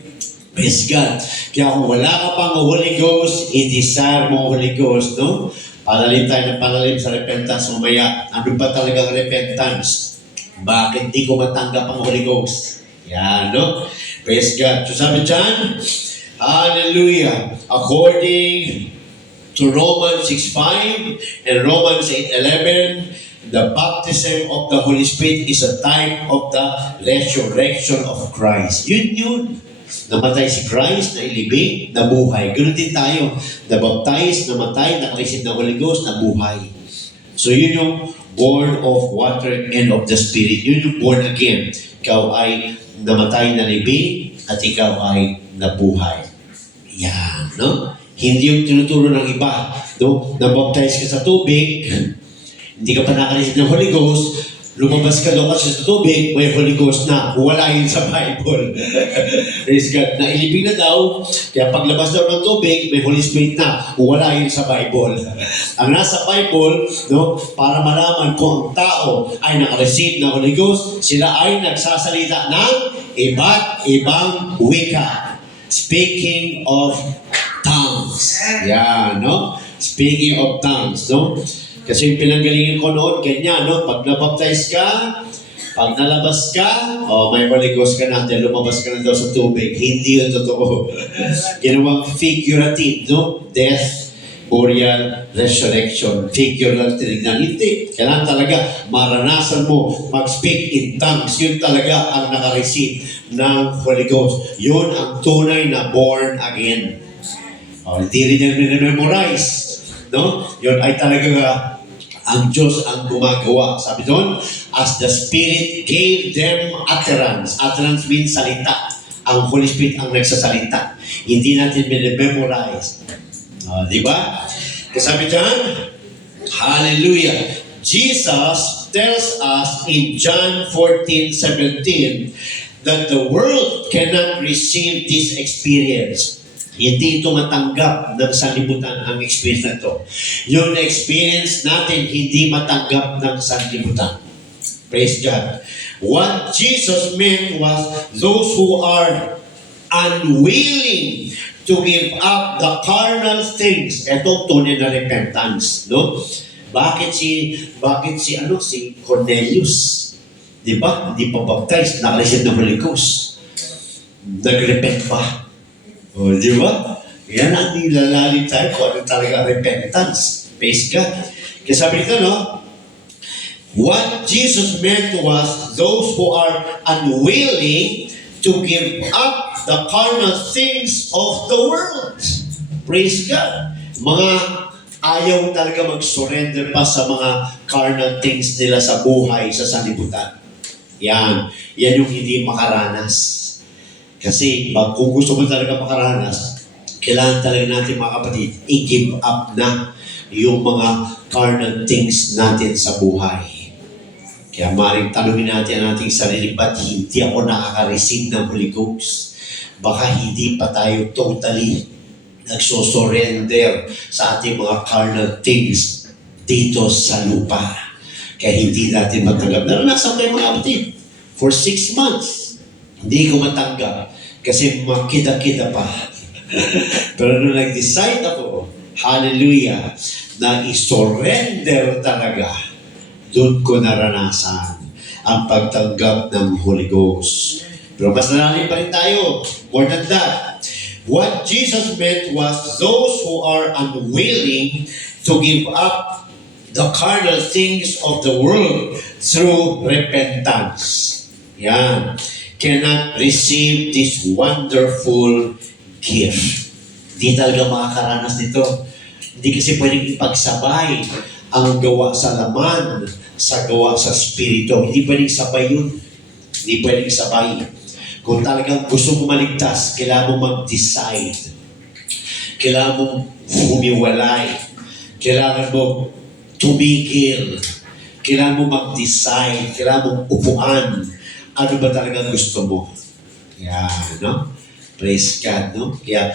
Praise God. Kaya kung wala ka pang Holy Ghost, i-desire mo Holy Ghost, no? Palalim tayo ng palalim sa repentance mamaya. Ano ba talagang repentance? Bakit di ko matanggap ang Holy Ghost? Yan, no? Praise God. So sabi dyan, hallelujah. According to Romans 6:5 and Romans 8:11, the baptism of the Holy Spirit is a type of the resurrection of Christ. Yun. Namatay si Christ, nailibing, nabuhay. Ganun din tayo. Nabaptize, namatay, nakareceive ng Holy Ghost, nabuhay. So yun yung born of water and of the Spirit. Yun yung born again. Ikaw ay namatay, nalibing, at ikaw ay nabuhay. Yan, no? Hindi yung tinuturo ng iba. No? Nabaptize ka sa tubig, hindi ka pa nakareceive ng Holy Ghost, lumabas ka daw kasi sa tubig, may Holy Ghost na. Wala yun sa Bible. Praise God. Nailibing na daw, kaya paglabas daw ng tubig, may Holy Spirit na. Wala yun sa Bible. Ang nasa Bible, no, para malaman kung ang tao ay nakareceive ng Holy Ghost, sila ay nagsasalita ng iba't ibang wika. Speaking of tongues. Yan, no? Speaking of tongues, no? Kasi yung pinanggalingan ko noon, ganyan, no? Pag nabaptize ka, pag nalabas ka, may Holy Ghost ka na, dahil lumabas ka na daw sa tubig. Hindi yun totoo. Ginawang figurative, no? Death, burial, resurrection. Figure lang tinignan. Hindi. Kailangan talaga maranasan mo mag-speak in tongues. Yun talaga ang nakareceive ng Holy Ghost. Yun ang tunay na born again. Hindi rin yung memorize. No? Yun ay talaga ang Diyos ang gumagawa. Sabi doon, as the Spirit gave them utterance. Utterance means salita. Ang Holy Spirit ang nagsasalita. Hindi natin memorize. Di ba? Kasi sabi dyan, hallelujah. Jesus tells us in John 14:17 that the world cannot receive this experience. Hindi ito matanggap ng sanlibutan ang experience na ito. Yung experience natin, hindi matanggap ng sanlibutan. Praise God. What Jesus meant was those who are unwilling to give up the carnal things. Ito tunay na repentance, no? Bakit si Cornelius, di ba? Hindi pa baptized, nakareceive ng Holy Ghost. Nag-repent pa. Di ba? Yan ang nilalalim tayo kung ano talaga repentance. Praise God. Kaya sabi nito, no? What Jesus meant was those who are unwilling to give up the carnal things of the world. Praise God. Mga ayaw talaga mag-surrender pa sa mga carnal things nila sa buhay, sa sanlibutan. Yan yung hindi makaranas. Kasi kung gusto mo talaga makaranas, kailangan talaga natin mga kapatid, i-give up na yung mga carnal things natin sa buhay. Kaya maaaring tanungin natin ang ating sarili, ba't hindi ako nakaka-receive ng Holy Ghost? Baka hindi pa tayo totally nagsosurrender sa ating mga carnal things dito sa lupa. Kaya hindi natin matanggap. Naranasan ko yung mga kapatid. For 6 months, hindi ko matanggap kasi makita-kita pa. Pero nung nag-decide ako, hallelujah, na i-surrender talaga, doon ko naranasan ang pagtanggap ng Holy Ghost. Pero mas nalalim pa rin tayo. More than that, what Jesus meant was those who are unwilling to give up the carnal things of the world through repentance. Yan. Cannot receive this wonderful gift. Hindi talaga makakaranas nito. Hindi kasi pwedeng ipagsabay ang gawa sa laman sa gawa sa spirito. Hindi pwedeng sabay yun. Hindi pwedeng sabay. Kung talagang gusto mo maligtas, kailangan mo mag-decide. Kailangan mo humiwalay. Kailangan mo tumigil. Kailangan mo mag-decide. Kailangan mo upuan. Ano ba talagang gusto mo? Yan, no? Praise God, no? Kaya,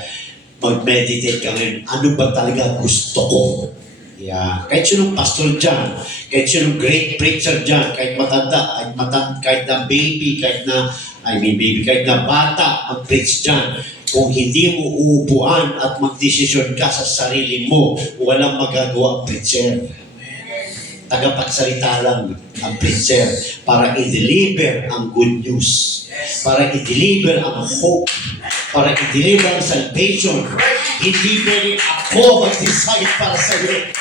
mag-meditate ka ngayon. Ano ba talaga gusto ko? Yan. Kahit sinong pastor dyan, kahit sinong great preacher dyan, kahit matanda, kahit na baby, kahit na bata, mag-preach dyan. Kung hindi mo uupuan at magdesisyon ka sa sarili mo, walang magagawa ang preacher. Tagapagsalita lang ang preacher para i-deliver ang good news, para i-deliver ang hope, para i-deliver ang salvation. Hindi pwede ako mag-decide para sa iyo.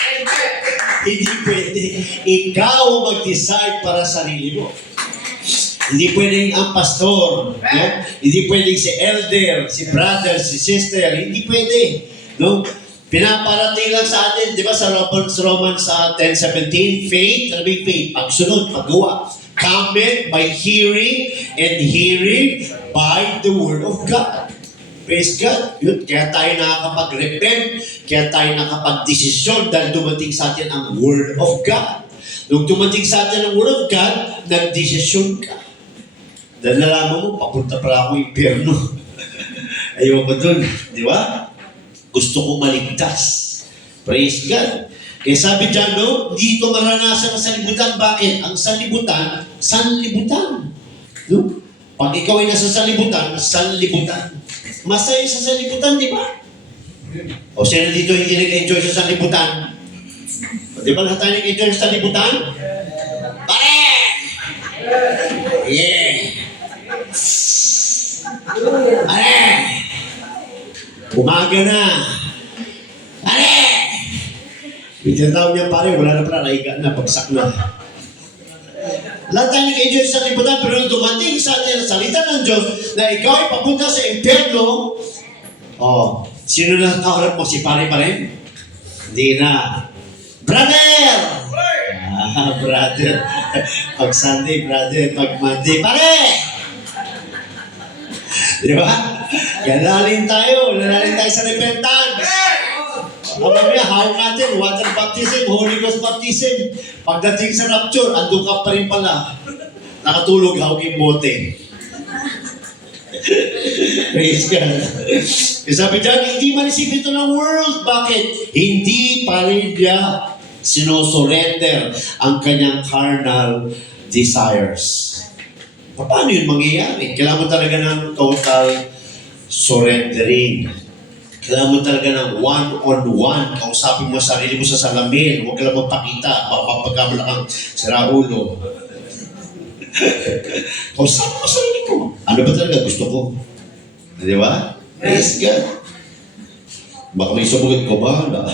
Hindi pwede. Ikaw mag-decide para sa sarili mo. Hindi pwedeng ang pastor, no? Hindi pwedeng si elder, si brother, si sister, hindi pwede, no? Pinaparating lang sa atin, di ba sa Romans 10:17, faith, ano ba yung faith? Pagsunod, paggawa. Cometh by hearing, and hearing by the word of God. Praise God. Yun, kaya tayo nakakapag-repent, kaya tayo nakapag-desisyon dahil dumating sa atin ang word of God. Nung dumating sa atin ang word of God, nag-desisyon ka. Dahil nalaman mo, papunta pala ako impyerno. Ayoko dun, di ba? Gusto ko maligtas. Praise God. Kaya sabi dyan, no, dito maranasan ang sanlibutan. Bakit? Ang sanlibutan, sanlibutan. No? Pag ikaw ay nasa sanlibutan, sanlibutan. Masaya sa sanlibutan, di ba? O sino dito hindi nag-enjoy sa sanlibutan? O, di ba lahat tayo nag-enjoy sa sanlibutan? Pare! Yeah! Pare! Umaga na! Pare! Itinatawag niya pare, wala na pala, naiga na, bagsak na. Lahat tayo nag-enjoy sa liputan, pero nung dumating sa atin ang salita ng Diyos na ikaw ay papunta sa impyerno, sino na kaharap mo? Si pare pa rin? Hindi na. Brother! Brother. Pag Sunday, brother. Pag Monday, pare! Di ba? Lalalim tayo sa repentance. Mamaya, hawak natin, water baptism, Holy Ghost baptism. Pagdating sa rapture, andun ka pa rin pala. Nakatulog, hawak yung bote. Praise God. Kasi sabi dyan, hindi manisip ito ng world. Bakit? Hindi pa rin niya sinosurrender ang kanyang carnal desires. Paano yun mangyayari? Kailangan mo talaga ng total surrendering. Kailangan mo talaga ng one-on-one. Kausapin mo sarili mo sa salamin. Huwag ka lang magpakita. Pagkamala kang siraulo. Kausapin mo sarili mo. Ano ba talaga gusto ko? Di ba? Praise God. Baka may sumugot ko, bahala.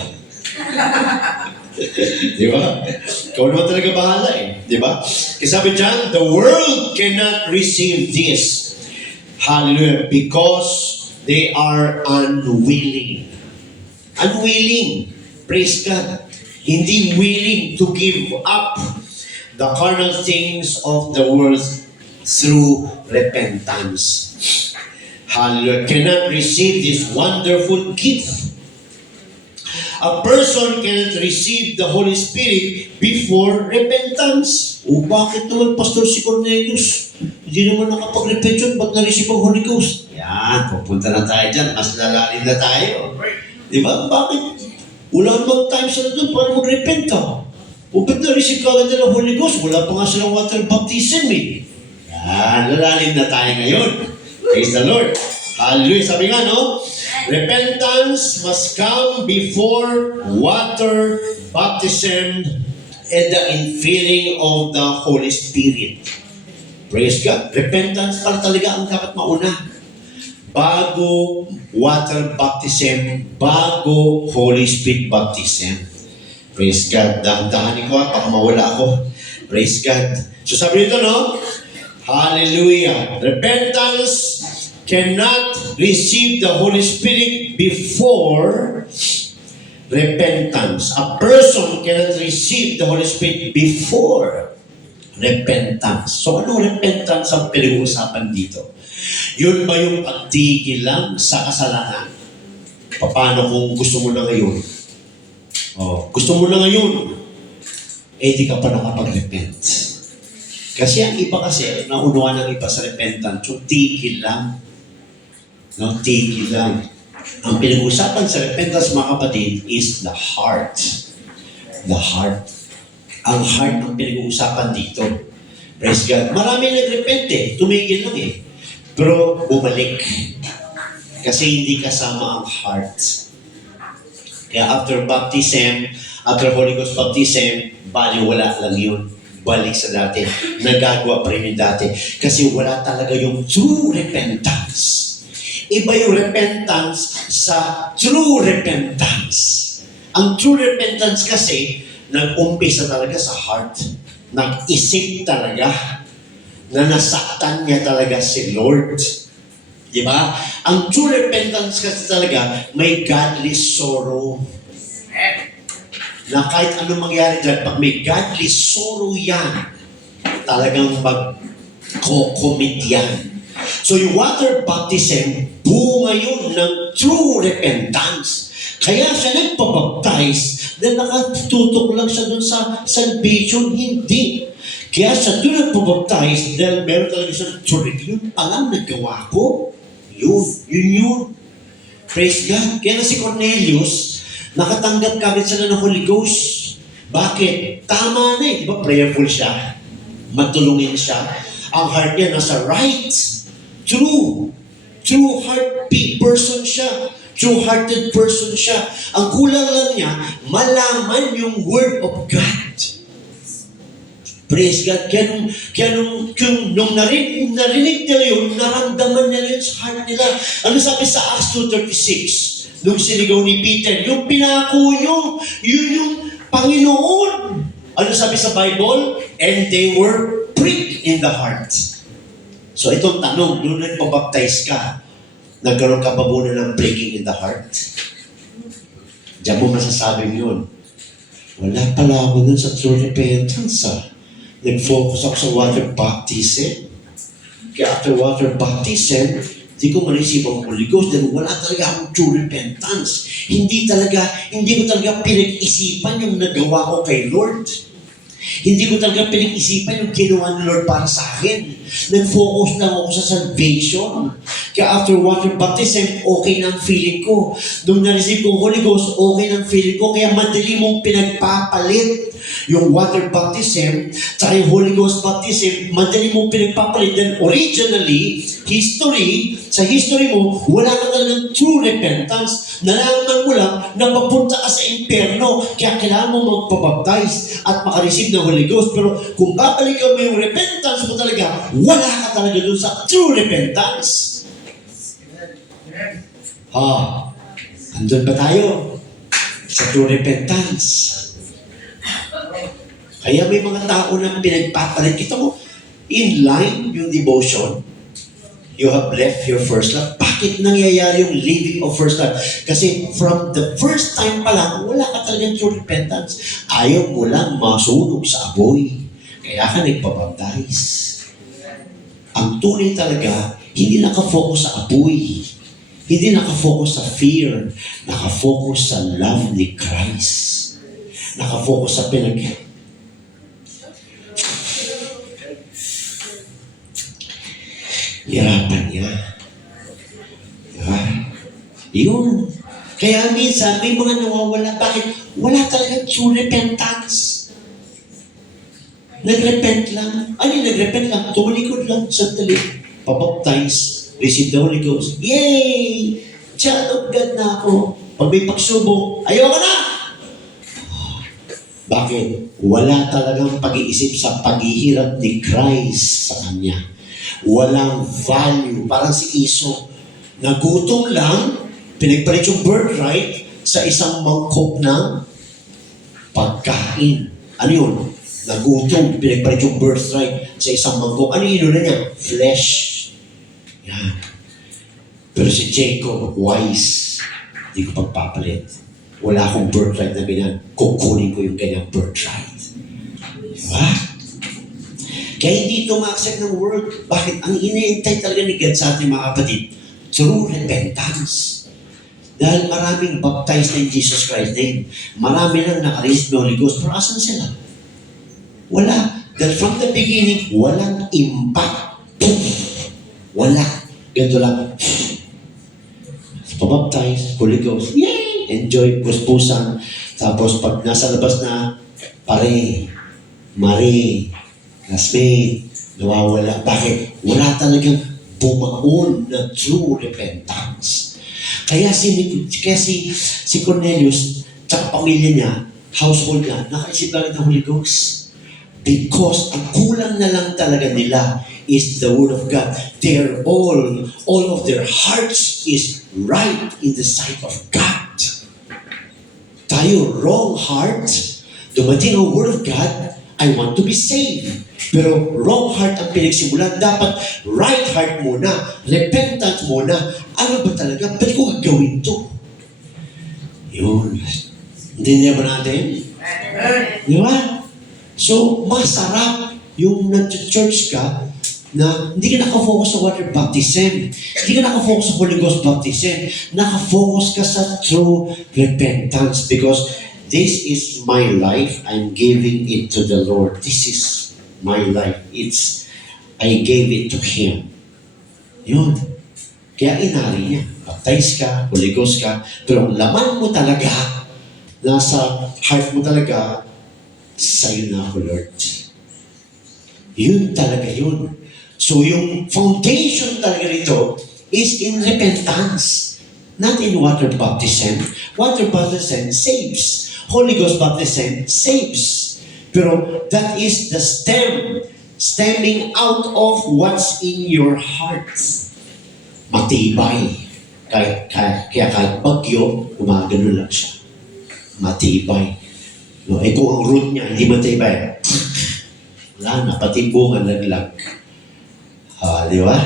Di ba? Ikaw naman talaga bahala eh. Di ba? Kasi sabi dyan, the world cannot receive this. Hallelujah. Because they are unwilling. Unwilling. Praise God. Hindi willing to give up the carnal things of the world through repentance. Hallelujah. Cannot receive this wonderful gift. A person cannot receive the Holy Spirit before repentance. O bakit naman, Pastor, si Cornelius? Hindi naman nakapag-repent yun, ba't na-receive ang Holy Ghost? Yan, pupunta na tayo dyan. Mas lalalim na tayo. Di ba? Bakit? Wala bang time sila doon para mag-repent ka? O ba't na-receive ka agad ng Holy Ghost? Wala pa nga silang water baptism eh. Yan, lalalim na tayo ngayon. Praise the Lord. Hallelujah. Sabi nga, no? Repentance must come before water baptism and the infilling of the Holy Spirit. Praise God. Repentance para talaga ang dapat mauna. Bago water baptism, bago Holy Spirit baptism. Praise God. Dahan-dahanin ko baka mawala ako. Praise God. So sabi nito, no? Hallelujah. Repentance cannot receive the Holy Spirit before repentance. A person cannot receive the Holy Spirit before repentance. So ano repentance ang pinag-uusapan dito? Yun ba yung pagtigil lang sa kasalanan? Paano kung gusto mo na ngayon? Gusto mo na ngayon, di ka pa nakapag-repent. Kasi ang iba kasi, naunuan ng iba sa repentance, yung tigil lang. No, tigil lang. Ang pinag-usapan sa repentance, mga kapatid, is the heart. The heart. Ang heart ang pinag-uusapan dito. Praise God. Marami nag-repent tumigil lang Pero bumalik. Kasi hindi kasama ang heart. Kaya after baptism, after Holy Ghost baptism, wala lang yun. Balik sa dati. Nagagawa pa rin yung dati. Kasi wala talaga yung true repentance. Iba yung repentance sa true repentance. Ang true repentance kasi, nag-umpisa talaga sa heart. Nag-isip talaga na nasaktan niya talaga si Lord. Di ba? Ang true repentance kasi talaga, may godly sorrow. Na kahit anong mangyari dyan, pag may godly sorrow yan, talagang mag-commit yan. So yung water baptism, bunga yun ng true repentance. Kaya siya nagpabaptize dahil nakatutok lang siya dun sa salvation, hindi. Kaya siya doon nagpabaptize dahil meron talaga siya true. Yun palang nagawa ko. Yun. Praise God. Kaya na si Cornelius, nakatanggap kagad sila ng Holy Ghost. Bakit? Tama na Di ba prayerful siya? Matulungin siya. Ang heart niya nasa right. True heart person siya. True-hearted person siya. Ang kulang lang niya, malaman yung Word of God. Praise God. Kaya nung narinig nila yun, naramdaman nila yun sa heart nila. Ano sabi sa Acts 2:36? Nung sinigaw ni Peter, yung pinako nyo, yun yung Panginoon. Ano sabi sa Bible? And they were pricked in the heart. So itong tanong, nung nagpabaptize ka, nagkaroon ka ba muna ng breaking in the heart? Diyan mo masasabing yun. Wala pala ako nun sa true repentance Nag-focus ako sa water baptism. Kaya after water baptism, hindi ko ma-receive ang Holy Ghost dahil wala talaga akong true repentance. Hindi ko talaga pinag-isipan yung nagawa ko kay Lord. Hindi ko talaga pinag-isipan yung ginawa ni Lord para sa akin. Nag-focus lang ako sa salvation. Kaya after water baptism, okay na ang feeling ko. Nung na-receive ko Holy Ghost, okay na ang feeling ko. Kaya madali mong pinagpapalit yung water baptism at yung Holy Ghost baptism, madali mong pinagpapalit. Then originally, sa history mo, wala ka talagang true repentance. Nalaman mo lang na papunta ka sa impyerno. Kaya kailangan mo magpabaptize at makareceive ng Holy Ghost. Pero kung babalikan mo yung repentance mo talaga, wala ka talaga dun sa true repentance. Andun ba tayo? Sa true repentance. Kaya may mga tao na pinagpapalit. Kita mo, in line yung devotion, you have left your first love. Bakit nangyayari yung leaving of first love? Kasi from the first time pa lang, wala ka talagang true repentance. Ayaw mo lang masunog sa apoy. Kaya ka nagpabaptize. Ang tunay talaga, hindi nakafocus sa apoy. Hindi nakafocus sa fear. Nakafocus sa love ni Christ. Nakafocus sa hirapan niya. Diba? Yun. Kaya minsan, may mga nawawala. Bakit? Wala talagang true repentance. Nag-repent lang. Nag-repent lang? Tumulikod lang. Sandali. Pabaptize. Receive the Holy Ghost. Yay! Child of God na ako. Pag may pagsubok, ayaw ka na! Bakit? Wala talagang pag-iisip sa paghihirap ni Christ sa Kanya. Walang value. Parang si Iso. Nagutom lang, pinagpalit yung birthright sa isang mangkok ng pagkain. Ano yun? Nagutom, pinagpalit yung birthright sa isang mangkok. Ano yun na niya? Flesh. Yan. Pero si Jacob, wise. Hindi ko pagpapalit. Wala akong birthright na ganyan. Kukunin ko yung ganyang birthright. Diba? Kaya hindi ito ma-accept ng world. Bakit? Ang iniintay talaga ni God sa ating mga kapatid, true repentance. Dahil maraming baptized na in Jesus Christ's name. Marami lang nakareceive ng Holy Ghost. Pero asan sila? Wala. Dahil from the beginning, walang impact. Wala. Ganito lang. Pabaptize, Holy Ghost. Yay! Enjoy, puspusan. Tapos pag nasa labas na, pare, mare, classmate, nawawala. Bakit? Wala talagang bumaon na true repentance. Kaya si Cornelius, tsaka pamilya niya, household niya, nakaisip lang ng Holy Ghost. Because ang kulang na lang talaga nila is the Word of God. They're all of their hearts is right in the sight of God. Tayo, wrong heart, dumating ang Word of God, I want to be saved. Pero wrong heart ang pinagsimulan. Dapat right heart muna, repentance muna. Ano ba talaga? Ba't ko gagawin to? Yun. Hindi niya ba natin? Di ba? So, masarap yung nag-church ka na hindi ka nakafocus sa water baptism. Hindi ka nakafocus sa Holy Ghost baptism. Nakafocus ka sa true repentance because this is my life. I'm giving it to the Lord. This is my life. I gave it to Him. Yun. Kaya inari niya. Baptize ka, Holy Ghost ka, pero ang laman mo talaga, nasa heart mo talaga, sa'yo na ako, Lord. Yun talaga yun. So yung foundation talaga nito is in repentance. Not in water baptism. Water baptism saves. Holy Ghost baptism saves. Pero that is the stemming out of what's in your heart. Matibay. Kaya kahit bagyo, gumagano lang siya. Matibay. No, ito ang root niya, hindi matibay. Wala na, pati bunga naglag. Di ba?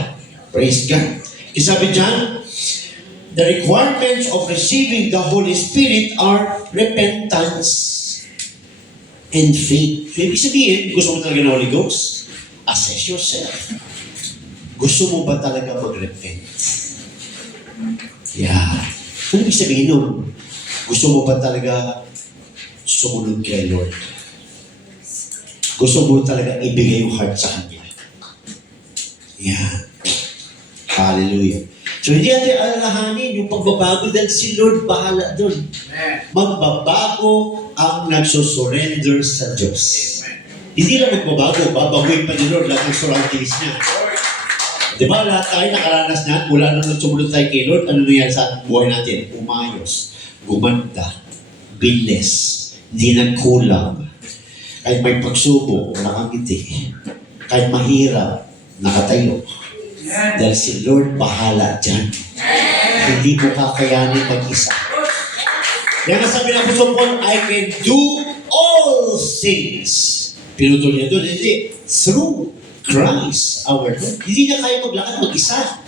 Praise God. Sabi dyan, the requirements of receiving the Holy Spirit are repentance and faith. So, ibig sabihin, gusto mo talaga ng Holy Ghost? Assess yourself. Gusto mo ba talaga mag-repent? Yeah. Ano ibig sabihin nun? Gusto mo ba talaga sumunod kay Lord? Gusto mo talaga ibigay yung heart sa Kanya? Yeah. Hallelujah. So hindi natin alalahanin yung pagbabago dahil si Lord bahala doon. Magbabago ang nagsusurrender sa Diyos. Hindi lang magbabago, babaguhin pa ni Lord lahat ng surroundings niya. Di ba lahat tayo nakaranas na mula nung sumunod tayo kay Lord, ano nangyari sa buhay natin? Umayos, gumanda, bilis, hindi nagkulang. Kahit may pagsubok, nakangiti. Kahit mahirap, nakatayo. Dahil si Lord bahala dyan. Hindi mo kakayanin mag-isa. Yan ang sabi ng Apostol Paul, I can do all things. Pinutol niya doon, hindi. Through Christ, our Lord. Hindi niya kaya maglakad mag-isa.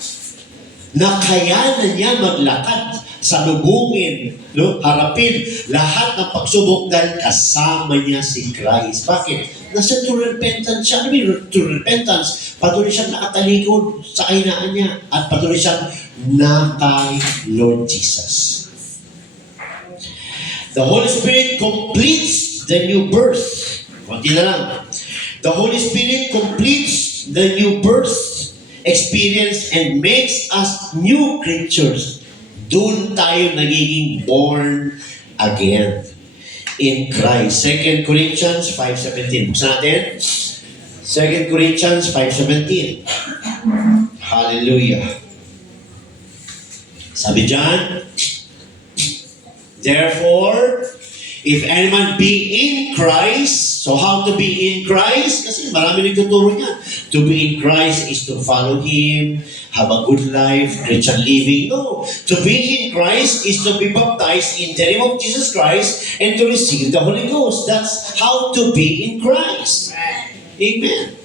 Nakayanan niya maglakad, salubungin, no? Harapin lahat ng pagsubok dahil kasama niya si Christ. Bakit? Nasa true repentance siya. Ano yung true repentance? Patuloy siyang nakatalikod sa kahinaan niya at patuloy siyang nakay Lord Jesus. The Holy Spirit completes the new birth. Kunti na lang. The Holy Spirit completes the new birth experience and makes us new creatures. Doon tayo nagiging born again in Christ. 2 Corinthians 5:17. Buksan natin. 2 Corinthians 5:17. Hallelujah. Sabi dyan, therefore, If anyone be in Christ, so how to be in Christ? Kasi marami nagtuturo niya. To be in Christ is to follow Him, have a good life, Christian living. No. To be in Christ is to be baptized in the name of Jesus Christ and to receive the Holy Ghost. That's how to be in Christ. Amen.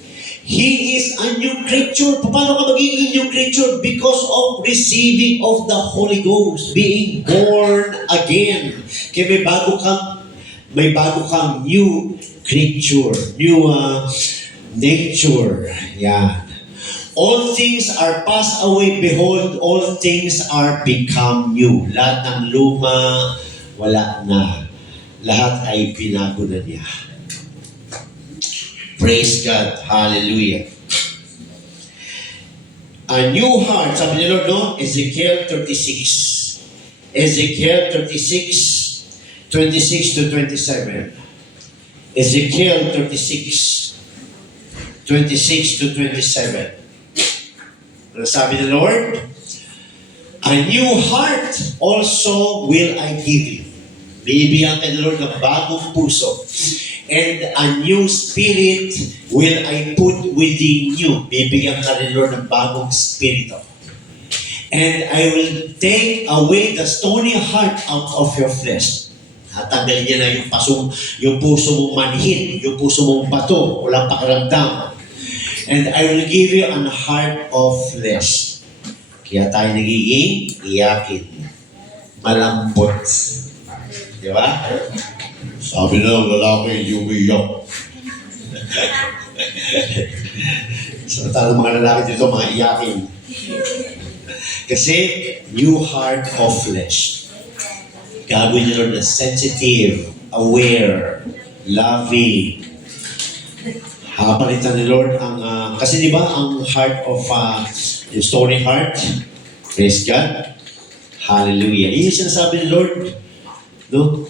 He is a new creature. Paano ka magiging new creature? Because of receiving of the Holy Ghost. Being born again. Kaya may bago kang new creature. New nature. Yan. All things are passed away. Behold, all things are become new. Lahat ng luma, wala na. Lahat ay binago na niya. Praise God. Hallelujah. A new heart. Sabi ni Lord, no? Ezekiel 36. Ezekiel 36, 26 to 27. Ezekiel 36, 26 to 27. Ano sabi ni Lord? A new heart also will I give you. Bibigyan ka ni Lord ng bagong puso. And a new spirit will I put within you. Bibigyan ka ni Lord ng bagong spirito. And I will take away the stony heart out of your flesh. Natanggalin niya na yung puso mong manhin, yung puso mong bato, walang pakiramdam. And I will give you an heart of flesh. Kaya tayo nagiging iyakin. Malambot. Di ba? Sabi na ng lalaki, hindi umiyak. Samantala mga lalaki dito, mga iyakin. Kasi, new heart of flesh. Gagawin niyo Lord na sensitive, aware, loving. Palitan ni Lord ang, kasi di ba, ang heart of, yung stony heart, praise God, hallelujah. Yun yung sinasabi ni Lord, no?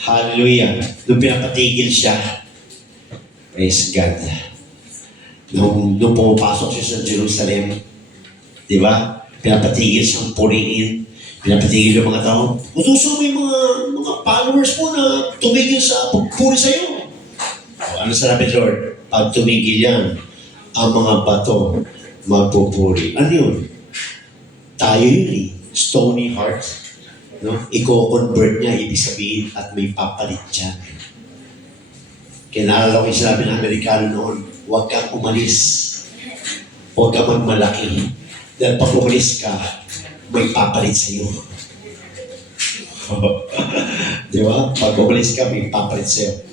Hallelujah. Nung pinapatigil siya, praise God. Nung pumapasok siya sa Jerusalem, di ba? Pinapatigil siyang puriin. Pinapatigil yung mga tao. Utuso mo yung mga followers mo na tumigil sa pagpuri sa'yo. Ano sabi ni Lord? Pag tumigil yan, ang mga bato magpupuri. Ano yun? Tayo yun eh. Stony heart. No? Iko-convert niya, ibig sabihin, at may papalit dyan. Kaya naalala ko yung sinabi ng Amerikano noon, huwag kang umalis. Huwag kang magmalaki. Dahil pag umalis ka, may papalit sa'yo. Di ba? Pag umalis ka, may papalit sa'yo.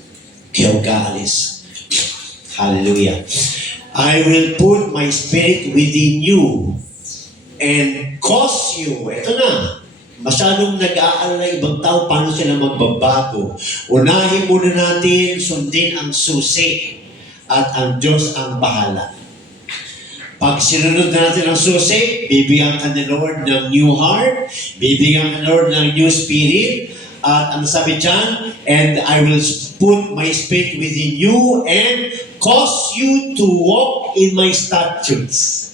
Kaya huwag ka alis. Hallelujah. I will put my spirit within you and cause you. Ito na. Masyadong nag-aalala ibang tao paano sila magbabago. Unahin muna natin, sundin ang susi at ang Diyos ang bahala. Pag sinunod natin ang susi, bibigyan ka ni Lord ng new heart, bibigyan ka ni Lord ng new spirit, at ang sabi dyan, and I will put my spirit within you and cause you to walk in my statutes.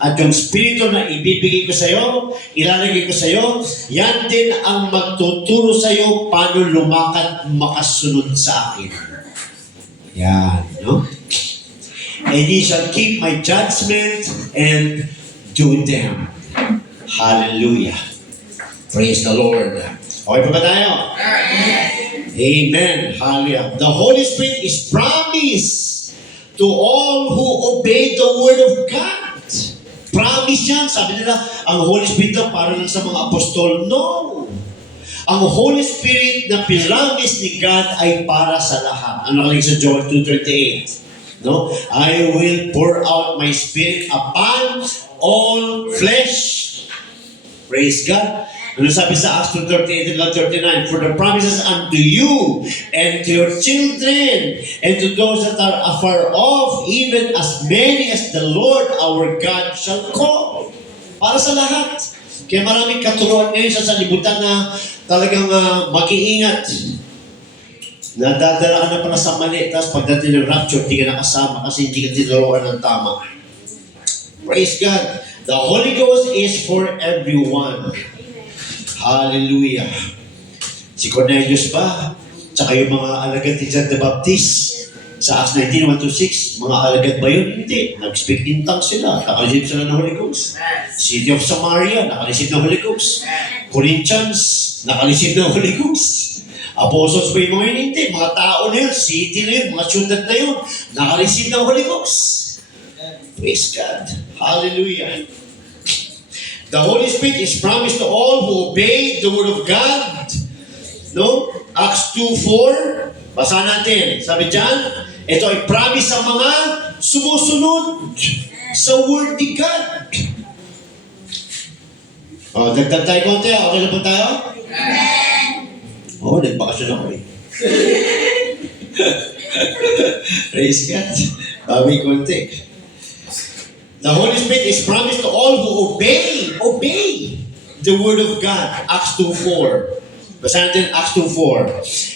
At yung spirito na ibibigay ko sa iyo, ilalagay ko sa iyo, yan din ang magtuturo sa iyo paano lumakad makasunod sa akin. Yan, no? And ye shall keep my judgment and do them. Hallelujah. Praise the Lord. Okay pa ba tayo? Amen. Hallelujah. The Holy Spirit is promised to all who obey the Word of God. Promise yan. Sabi nila, ang Holy Spirit na para lang sa mga apostol. No. Ang Holy Spirit na pinamis ni God ay para sa lahat. Ano nakalagay sa Joel 2:38? No? I will pour out my Spirit upon all flesh. Praise God. Ano sabi sa Acts 2:38 and 39? For the promises unto you and to your children and to those that are afar off, even as many as the Lord our God shall call. Para sa lahat. Kaya maraming katuruan ngayon sa sanlibutan na talagang mag-iingat. Nadadala ka na pala sa mali, tapos pagdating ng rapture, hindi ka nakasama kasi hindi ka tinuruan ng tama. Praise God. The Holy Ghost is for everyone. Hallelujah. Si Cornelius ba? Tsaka yung mga alagad ni John the Baptist, sa Acts 19, 1-6, mga alagad ba yun? Hindi. Nag-speak in tongues sila. Nakareceive sila ng Holy Ghost. City of Samaria, nakareceive ng Holy Ghost. Corinthians, nakareceive ng Holy Ghost. Apostles pa yung mga yun, hindi. Mga tao na yun, city na yun, mga syudad na yun, nakareceive ng Holy Ghost. Praise God. Hallelujah. The Holy Spirit is promised to all who obey the Word of God. No? Acts 2:4. Basa natin. Sabi dyan, ito ay promise sa mga sumusunod sa Word ni God. O, dagdag tayo konti. Okay na po tayo? Oo, nagbakasyon ako eh. Praise God. Bawi konti. The Holy Spirit is promised to all who obey the Word of God. Acts 2:4. Basta natin Acts 2:4.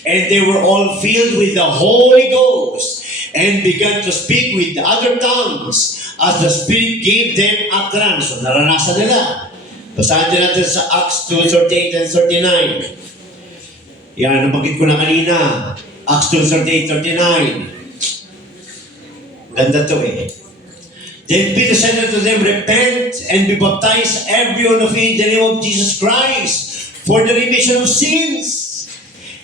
And they were all filled with the Holy Ghost and began to speak with other tongues as the Spirit gave them utterance. So naranasan nila. Basta natin sa Acts 2:38 and 39. Yan, nabanggit ko na kanina. Acts 2:38, 39. Ganda to eh. Then Peter said unto them, repent and be baptized every one of you in the name of Jesus Christ for the remission of sins.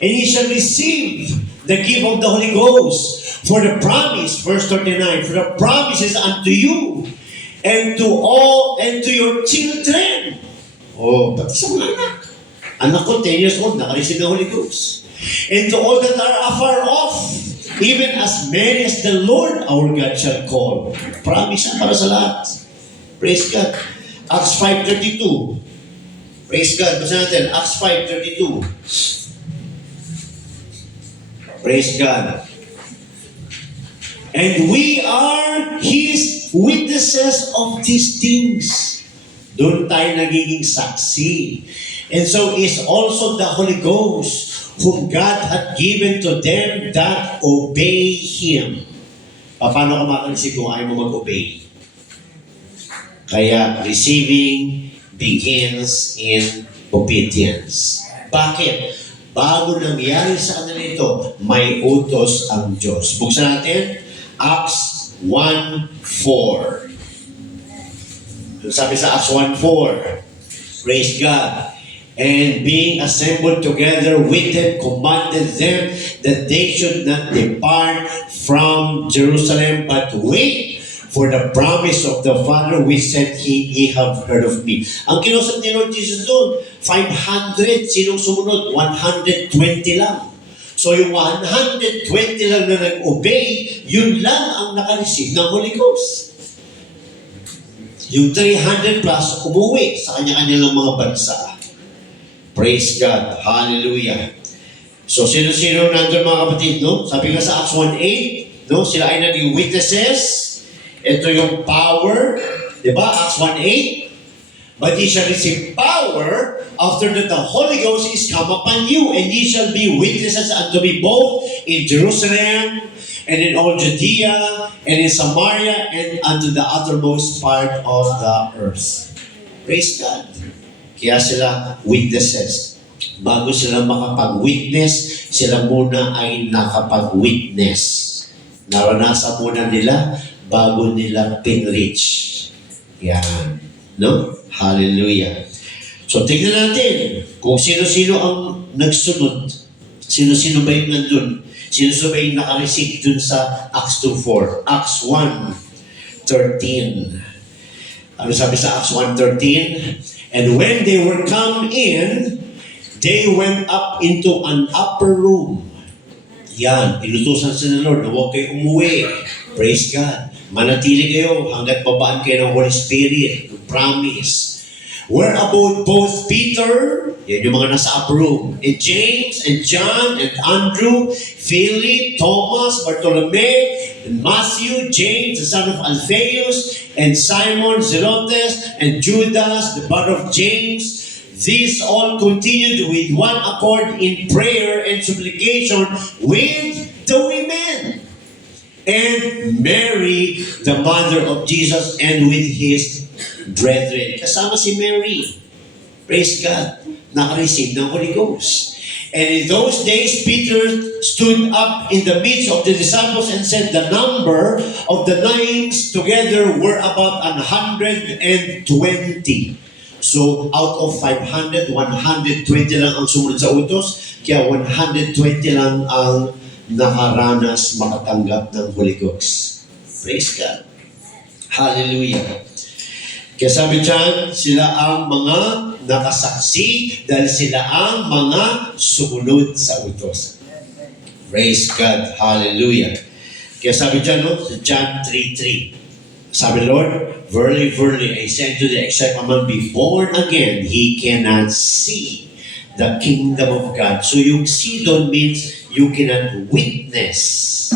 And ye shall receive the gift of the Holy Ghost. For the promise, verse 39, for the promise is unto you and to all and to your children. Oh, pati sa mga anak. Anak ko, 10 years old, nakareceive ng Holy Ghost. And to all that are afar off, even as many as the Lord our God shall call. Promise na para sa lahat. Praise God. Acts 5:32. Praise God. Basta natin, Acts 5:32. Praise God. And we are His witnesses of these things. Doon tayo nagiging saksi. And so is also the Holy Ghost, whom God had given to them that obey Him. Paano ka makareceive kung ayaw mo mag-obey? Kaya receiving begins in obedience. Bakit? Bago nangyari sa kanila ito, may utos ang Diyos. Buksan natin, Acts 1:4. Sabi sa Acts 1:4, praise God. And being assembled together with them, commanded them that they should not depart from Jerusalem, but wait for the promise of the Father which said ye have heard of me. Ang kinusap ni Lord Jesus doon, 500. Sinong sumunod? 120 lang. So yung 120 lang na nag-obey, yun lang ang nakareceive ng Holy Ghost. Yung 300 plus umuwi sa kanya-kanilang mga bansa. Praise God. Hallelujah. So, sino-sino nandun mga kapatid, no? Sabi nga sa Acts 1:8, no? Sila ay naging witnesses. Ito yung power. Diba? Acts 1:8. But ye shall receive power after that the Holy Ghost is come upon you, and ye shall be witnesses unto me both in Jerusalem and in all Judea and in Samaria and unto the uttermost part of the earth. Praise God. Kaya sila witnesses. Bago sila makapag-witness, sila muna ay nakapag-witness. Naranasan muna nila bago nila pinreach. Yan. No? Hallelujah. So, tignan natin kung sino-sino ang nagsunod. Sino-sino ba yung nandun? Sino-sino ba yung nakareceive dun sa Acts 2:4? Acts 1:13. Ano sabi sa Acts 1:13? And when they were come in, they went up into an upper room. Yan, inutusan sa Lord na huwag kayo umuwi. Praise God. Manatili kayo hanggat babaan kayo ng Holy Spirit. Promise. Where about both Peter, yan yung mga nasa upper room, and James, and John, and Andrew, Philip, Thomas, Bartholomew, and Matthew, James, the son of Alphaeus, and Simon, Zelotes, and Judas, the brother of James. These all continued with one accord in prayer and supplication with the women. And Mary, the mother of Jesus, and with his brethren. Kasama si Mary. Praise God. Nakareceive ng Holy Ghost. And in those days, Peter stood up in the midst of the disciples and said, the number of the names together were about 120. So, out of 500, 120 lang ang sumunod sa utos, kaya 120 lang ang nakaranas makatanggap ng Holy Ghost. Praise God. Hallelujah. Kaya sabi dyan, sila ang mga nakasaksi dahil sila ang mga sumunod sa utos. Praise God. Hallelujah. Kaya sabi dyan, no, sa John 3:3, sabi Lord, verily, verily, I say to the except a man be born again, he cannot see the kingdom of God. So yung see doon means you cannot witness.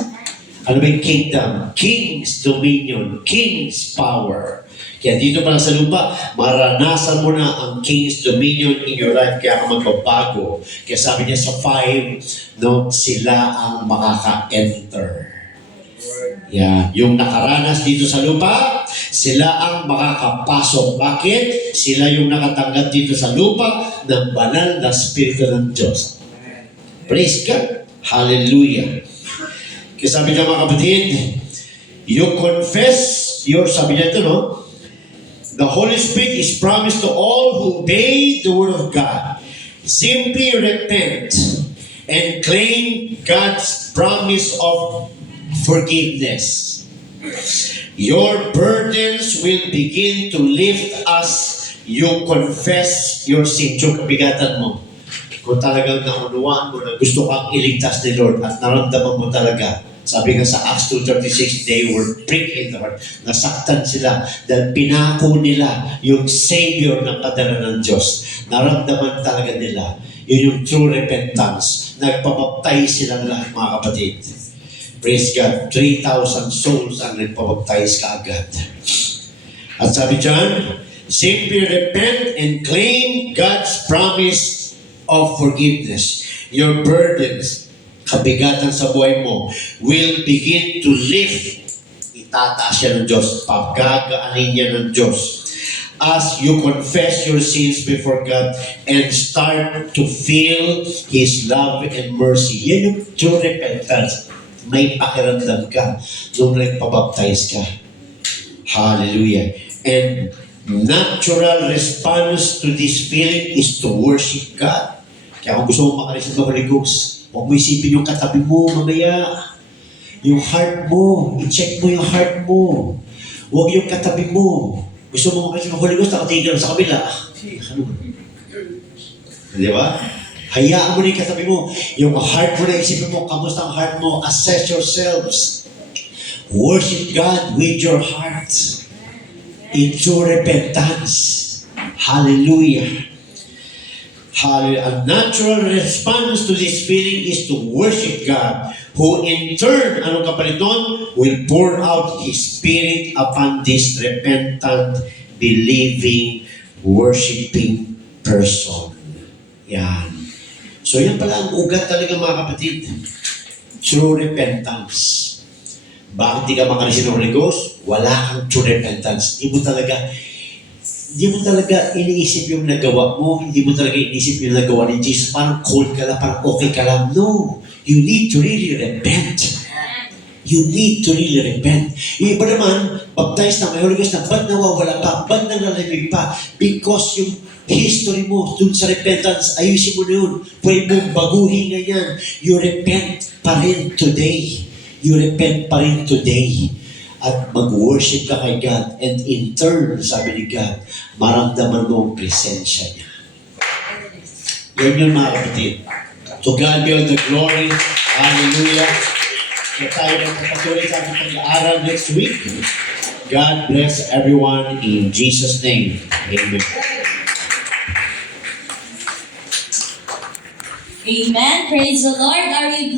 Ano ba yung kingdom? King's dominion, king's power. Kaya dito pa lang sa lupa, maranasan mo na ang King's dominion in your life, kaya ka magbabago. Kaya sabi niya sa 5, no, sila ang makaka-enter. Yeah. Yung nakaranas dito sa lupa, sila ang makakapasok. Bakit? Sila yung nakatanggap dito sa lupa ng banal na Espiritu ng Diyos. Praise God. Hallelujah. Kaya sabi niya mga kapatid, you confess your, sabi niya ito, no? The Holy Spirit is promised to all who obey the Word of God. Simply repent and claim God's promise of forgiveness. Your burdens will begin to lift as you confess your sin. Yung kabigatan mo. Kung talagang naunawaan mo na gusto kang iligtas ni Lord at naramdaman mo talaga, sabi nga sa Acts 2:36, they were pricked in the heart. Nasaktan sila dahil pinako nila yung Savior ng padala ng Diyos. Naramdaman talaga nila. Yun yung true repentance. Nagpabaptize silang lahat, mga kapatid. Praise God. 3,000 souls ang nagpabaptize kaagad. At sabi dyan, simply repent and claim God's promise of forgiveness. Your burdens, kabigatan sa buhay mo, will begin to lift. Itataas siya ng Diyos. Pagkagaanin niya ng Diyos. As you confess your sins before God and start to feel His love and mercy. Yan yung true repentance. May pakiramdam ka nung nagpabaptize ka. Hallelujah. And natural response to this feeling is to worship God. Kaya kung gusto mo makareceive ng Holy Ghost, huwag mo isipin yung katabi mo mamaya. Yung heart mo, i-check mo yung heart mo. Huwag yung katabi mo. Gusto mo makareceive ng Holy Ghost, nakatingin ka sa kabila. Ano ba? Di ba? Hayaan mo na yung katabi mo. Yung heart mo na isipin mo, kamusta ang heart mo? Assess yourselves. Worship God with your heart. In true repentance. Hallelujah. A natural response to this feeling is to worship God, who in turn, anong kapalit nun? Will pour out His Spirit upon this repentant, believing, worshiping person. Yan. So yan pala ang ugat talaga mga kapatid. True repentance. Bakit di ka makareceive ng Holy Ghost? Wala kang true repentance. Hindi mo talaga iniisip yung nagawa mo. Hindi mo talaga iniisip yung nagawa ni Jesus. Parang cold ka lang, parang okay ka lang. No. You need to really repent. You need to really repent. Yung iba naman, baptized na may Holy Ghost na, ba't nawawala pa? Ba't nanlalamig pa? Because yung history mo dun sa repentance, ayusin mo na yun. Pwede mong baguhin na yan. You repent pa rin today. You repent pa rin today. At mag-worship ka kay God. And in turn, sabi ni God, maramdaman mo ang presensya niya. Yan yun mga kapatid. To God be all the glory. Hallelujah. So tayo magpapatuloy sa ating pag-aaral next week. God bless everyone in Jesus' name. Amen. Amen. Praise the Lord. Are we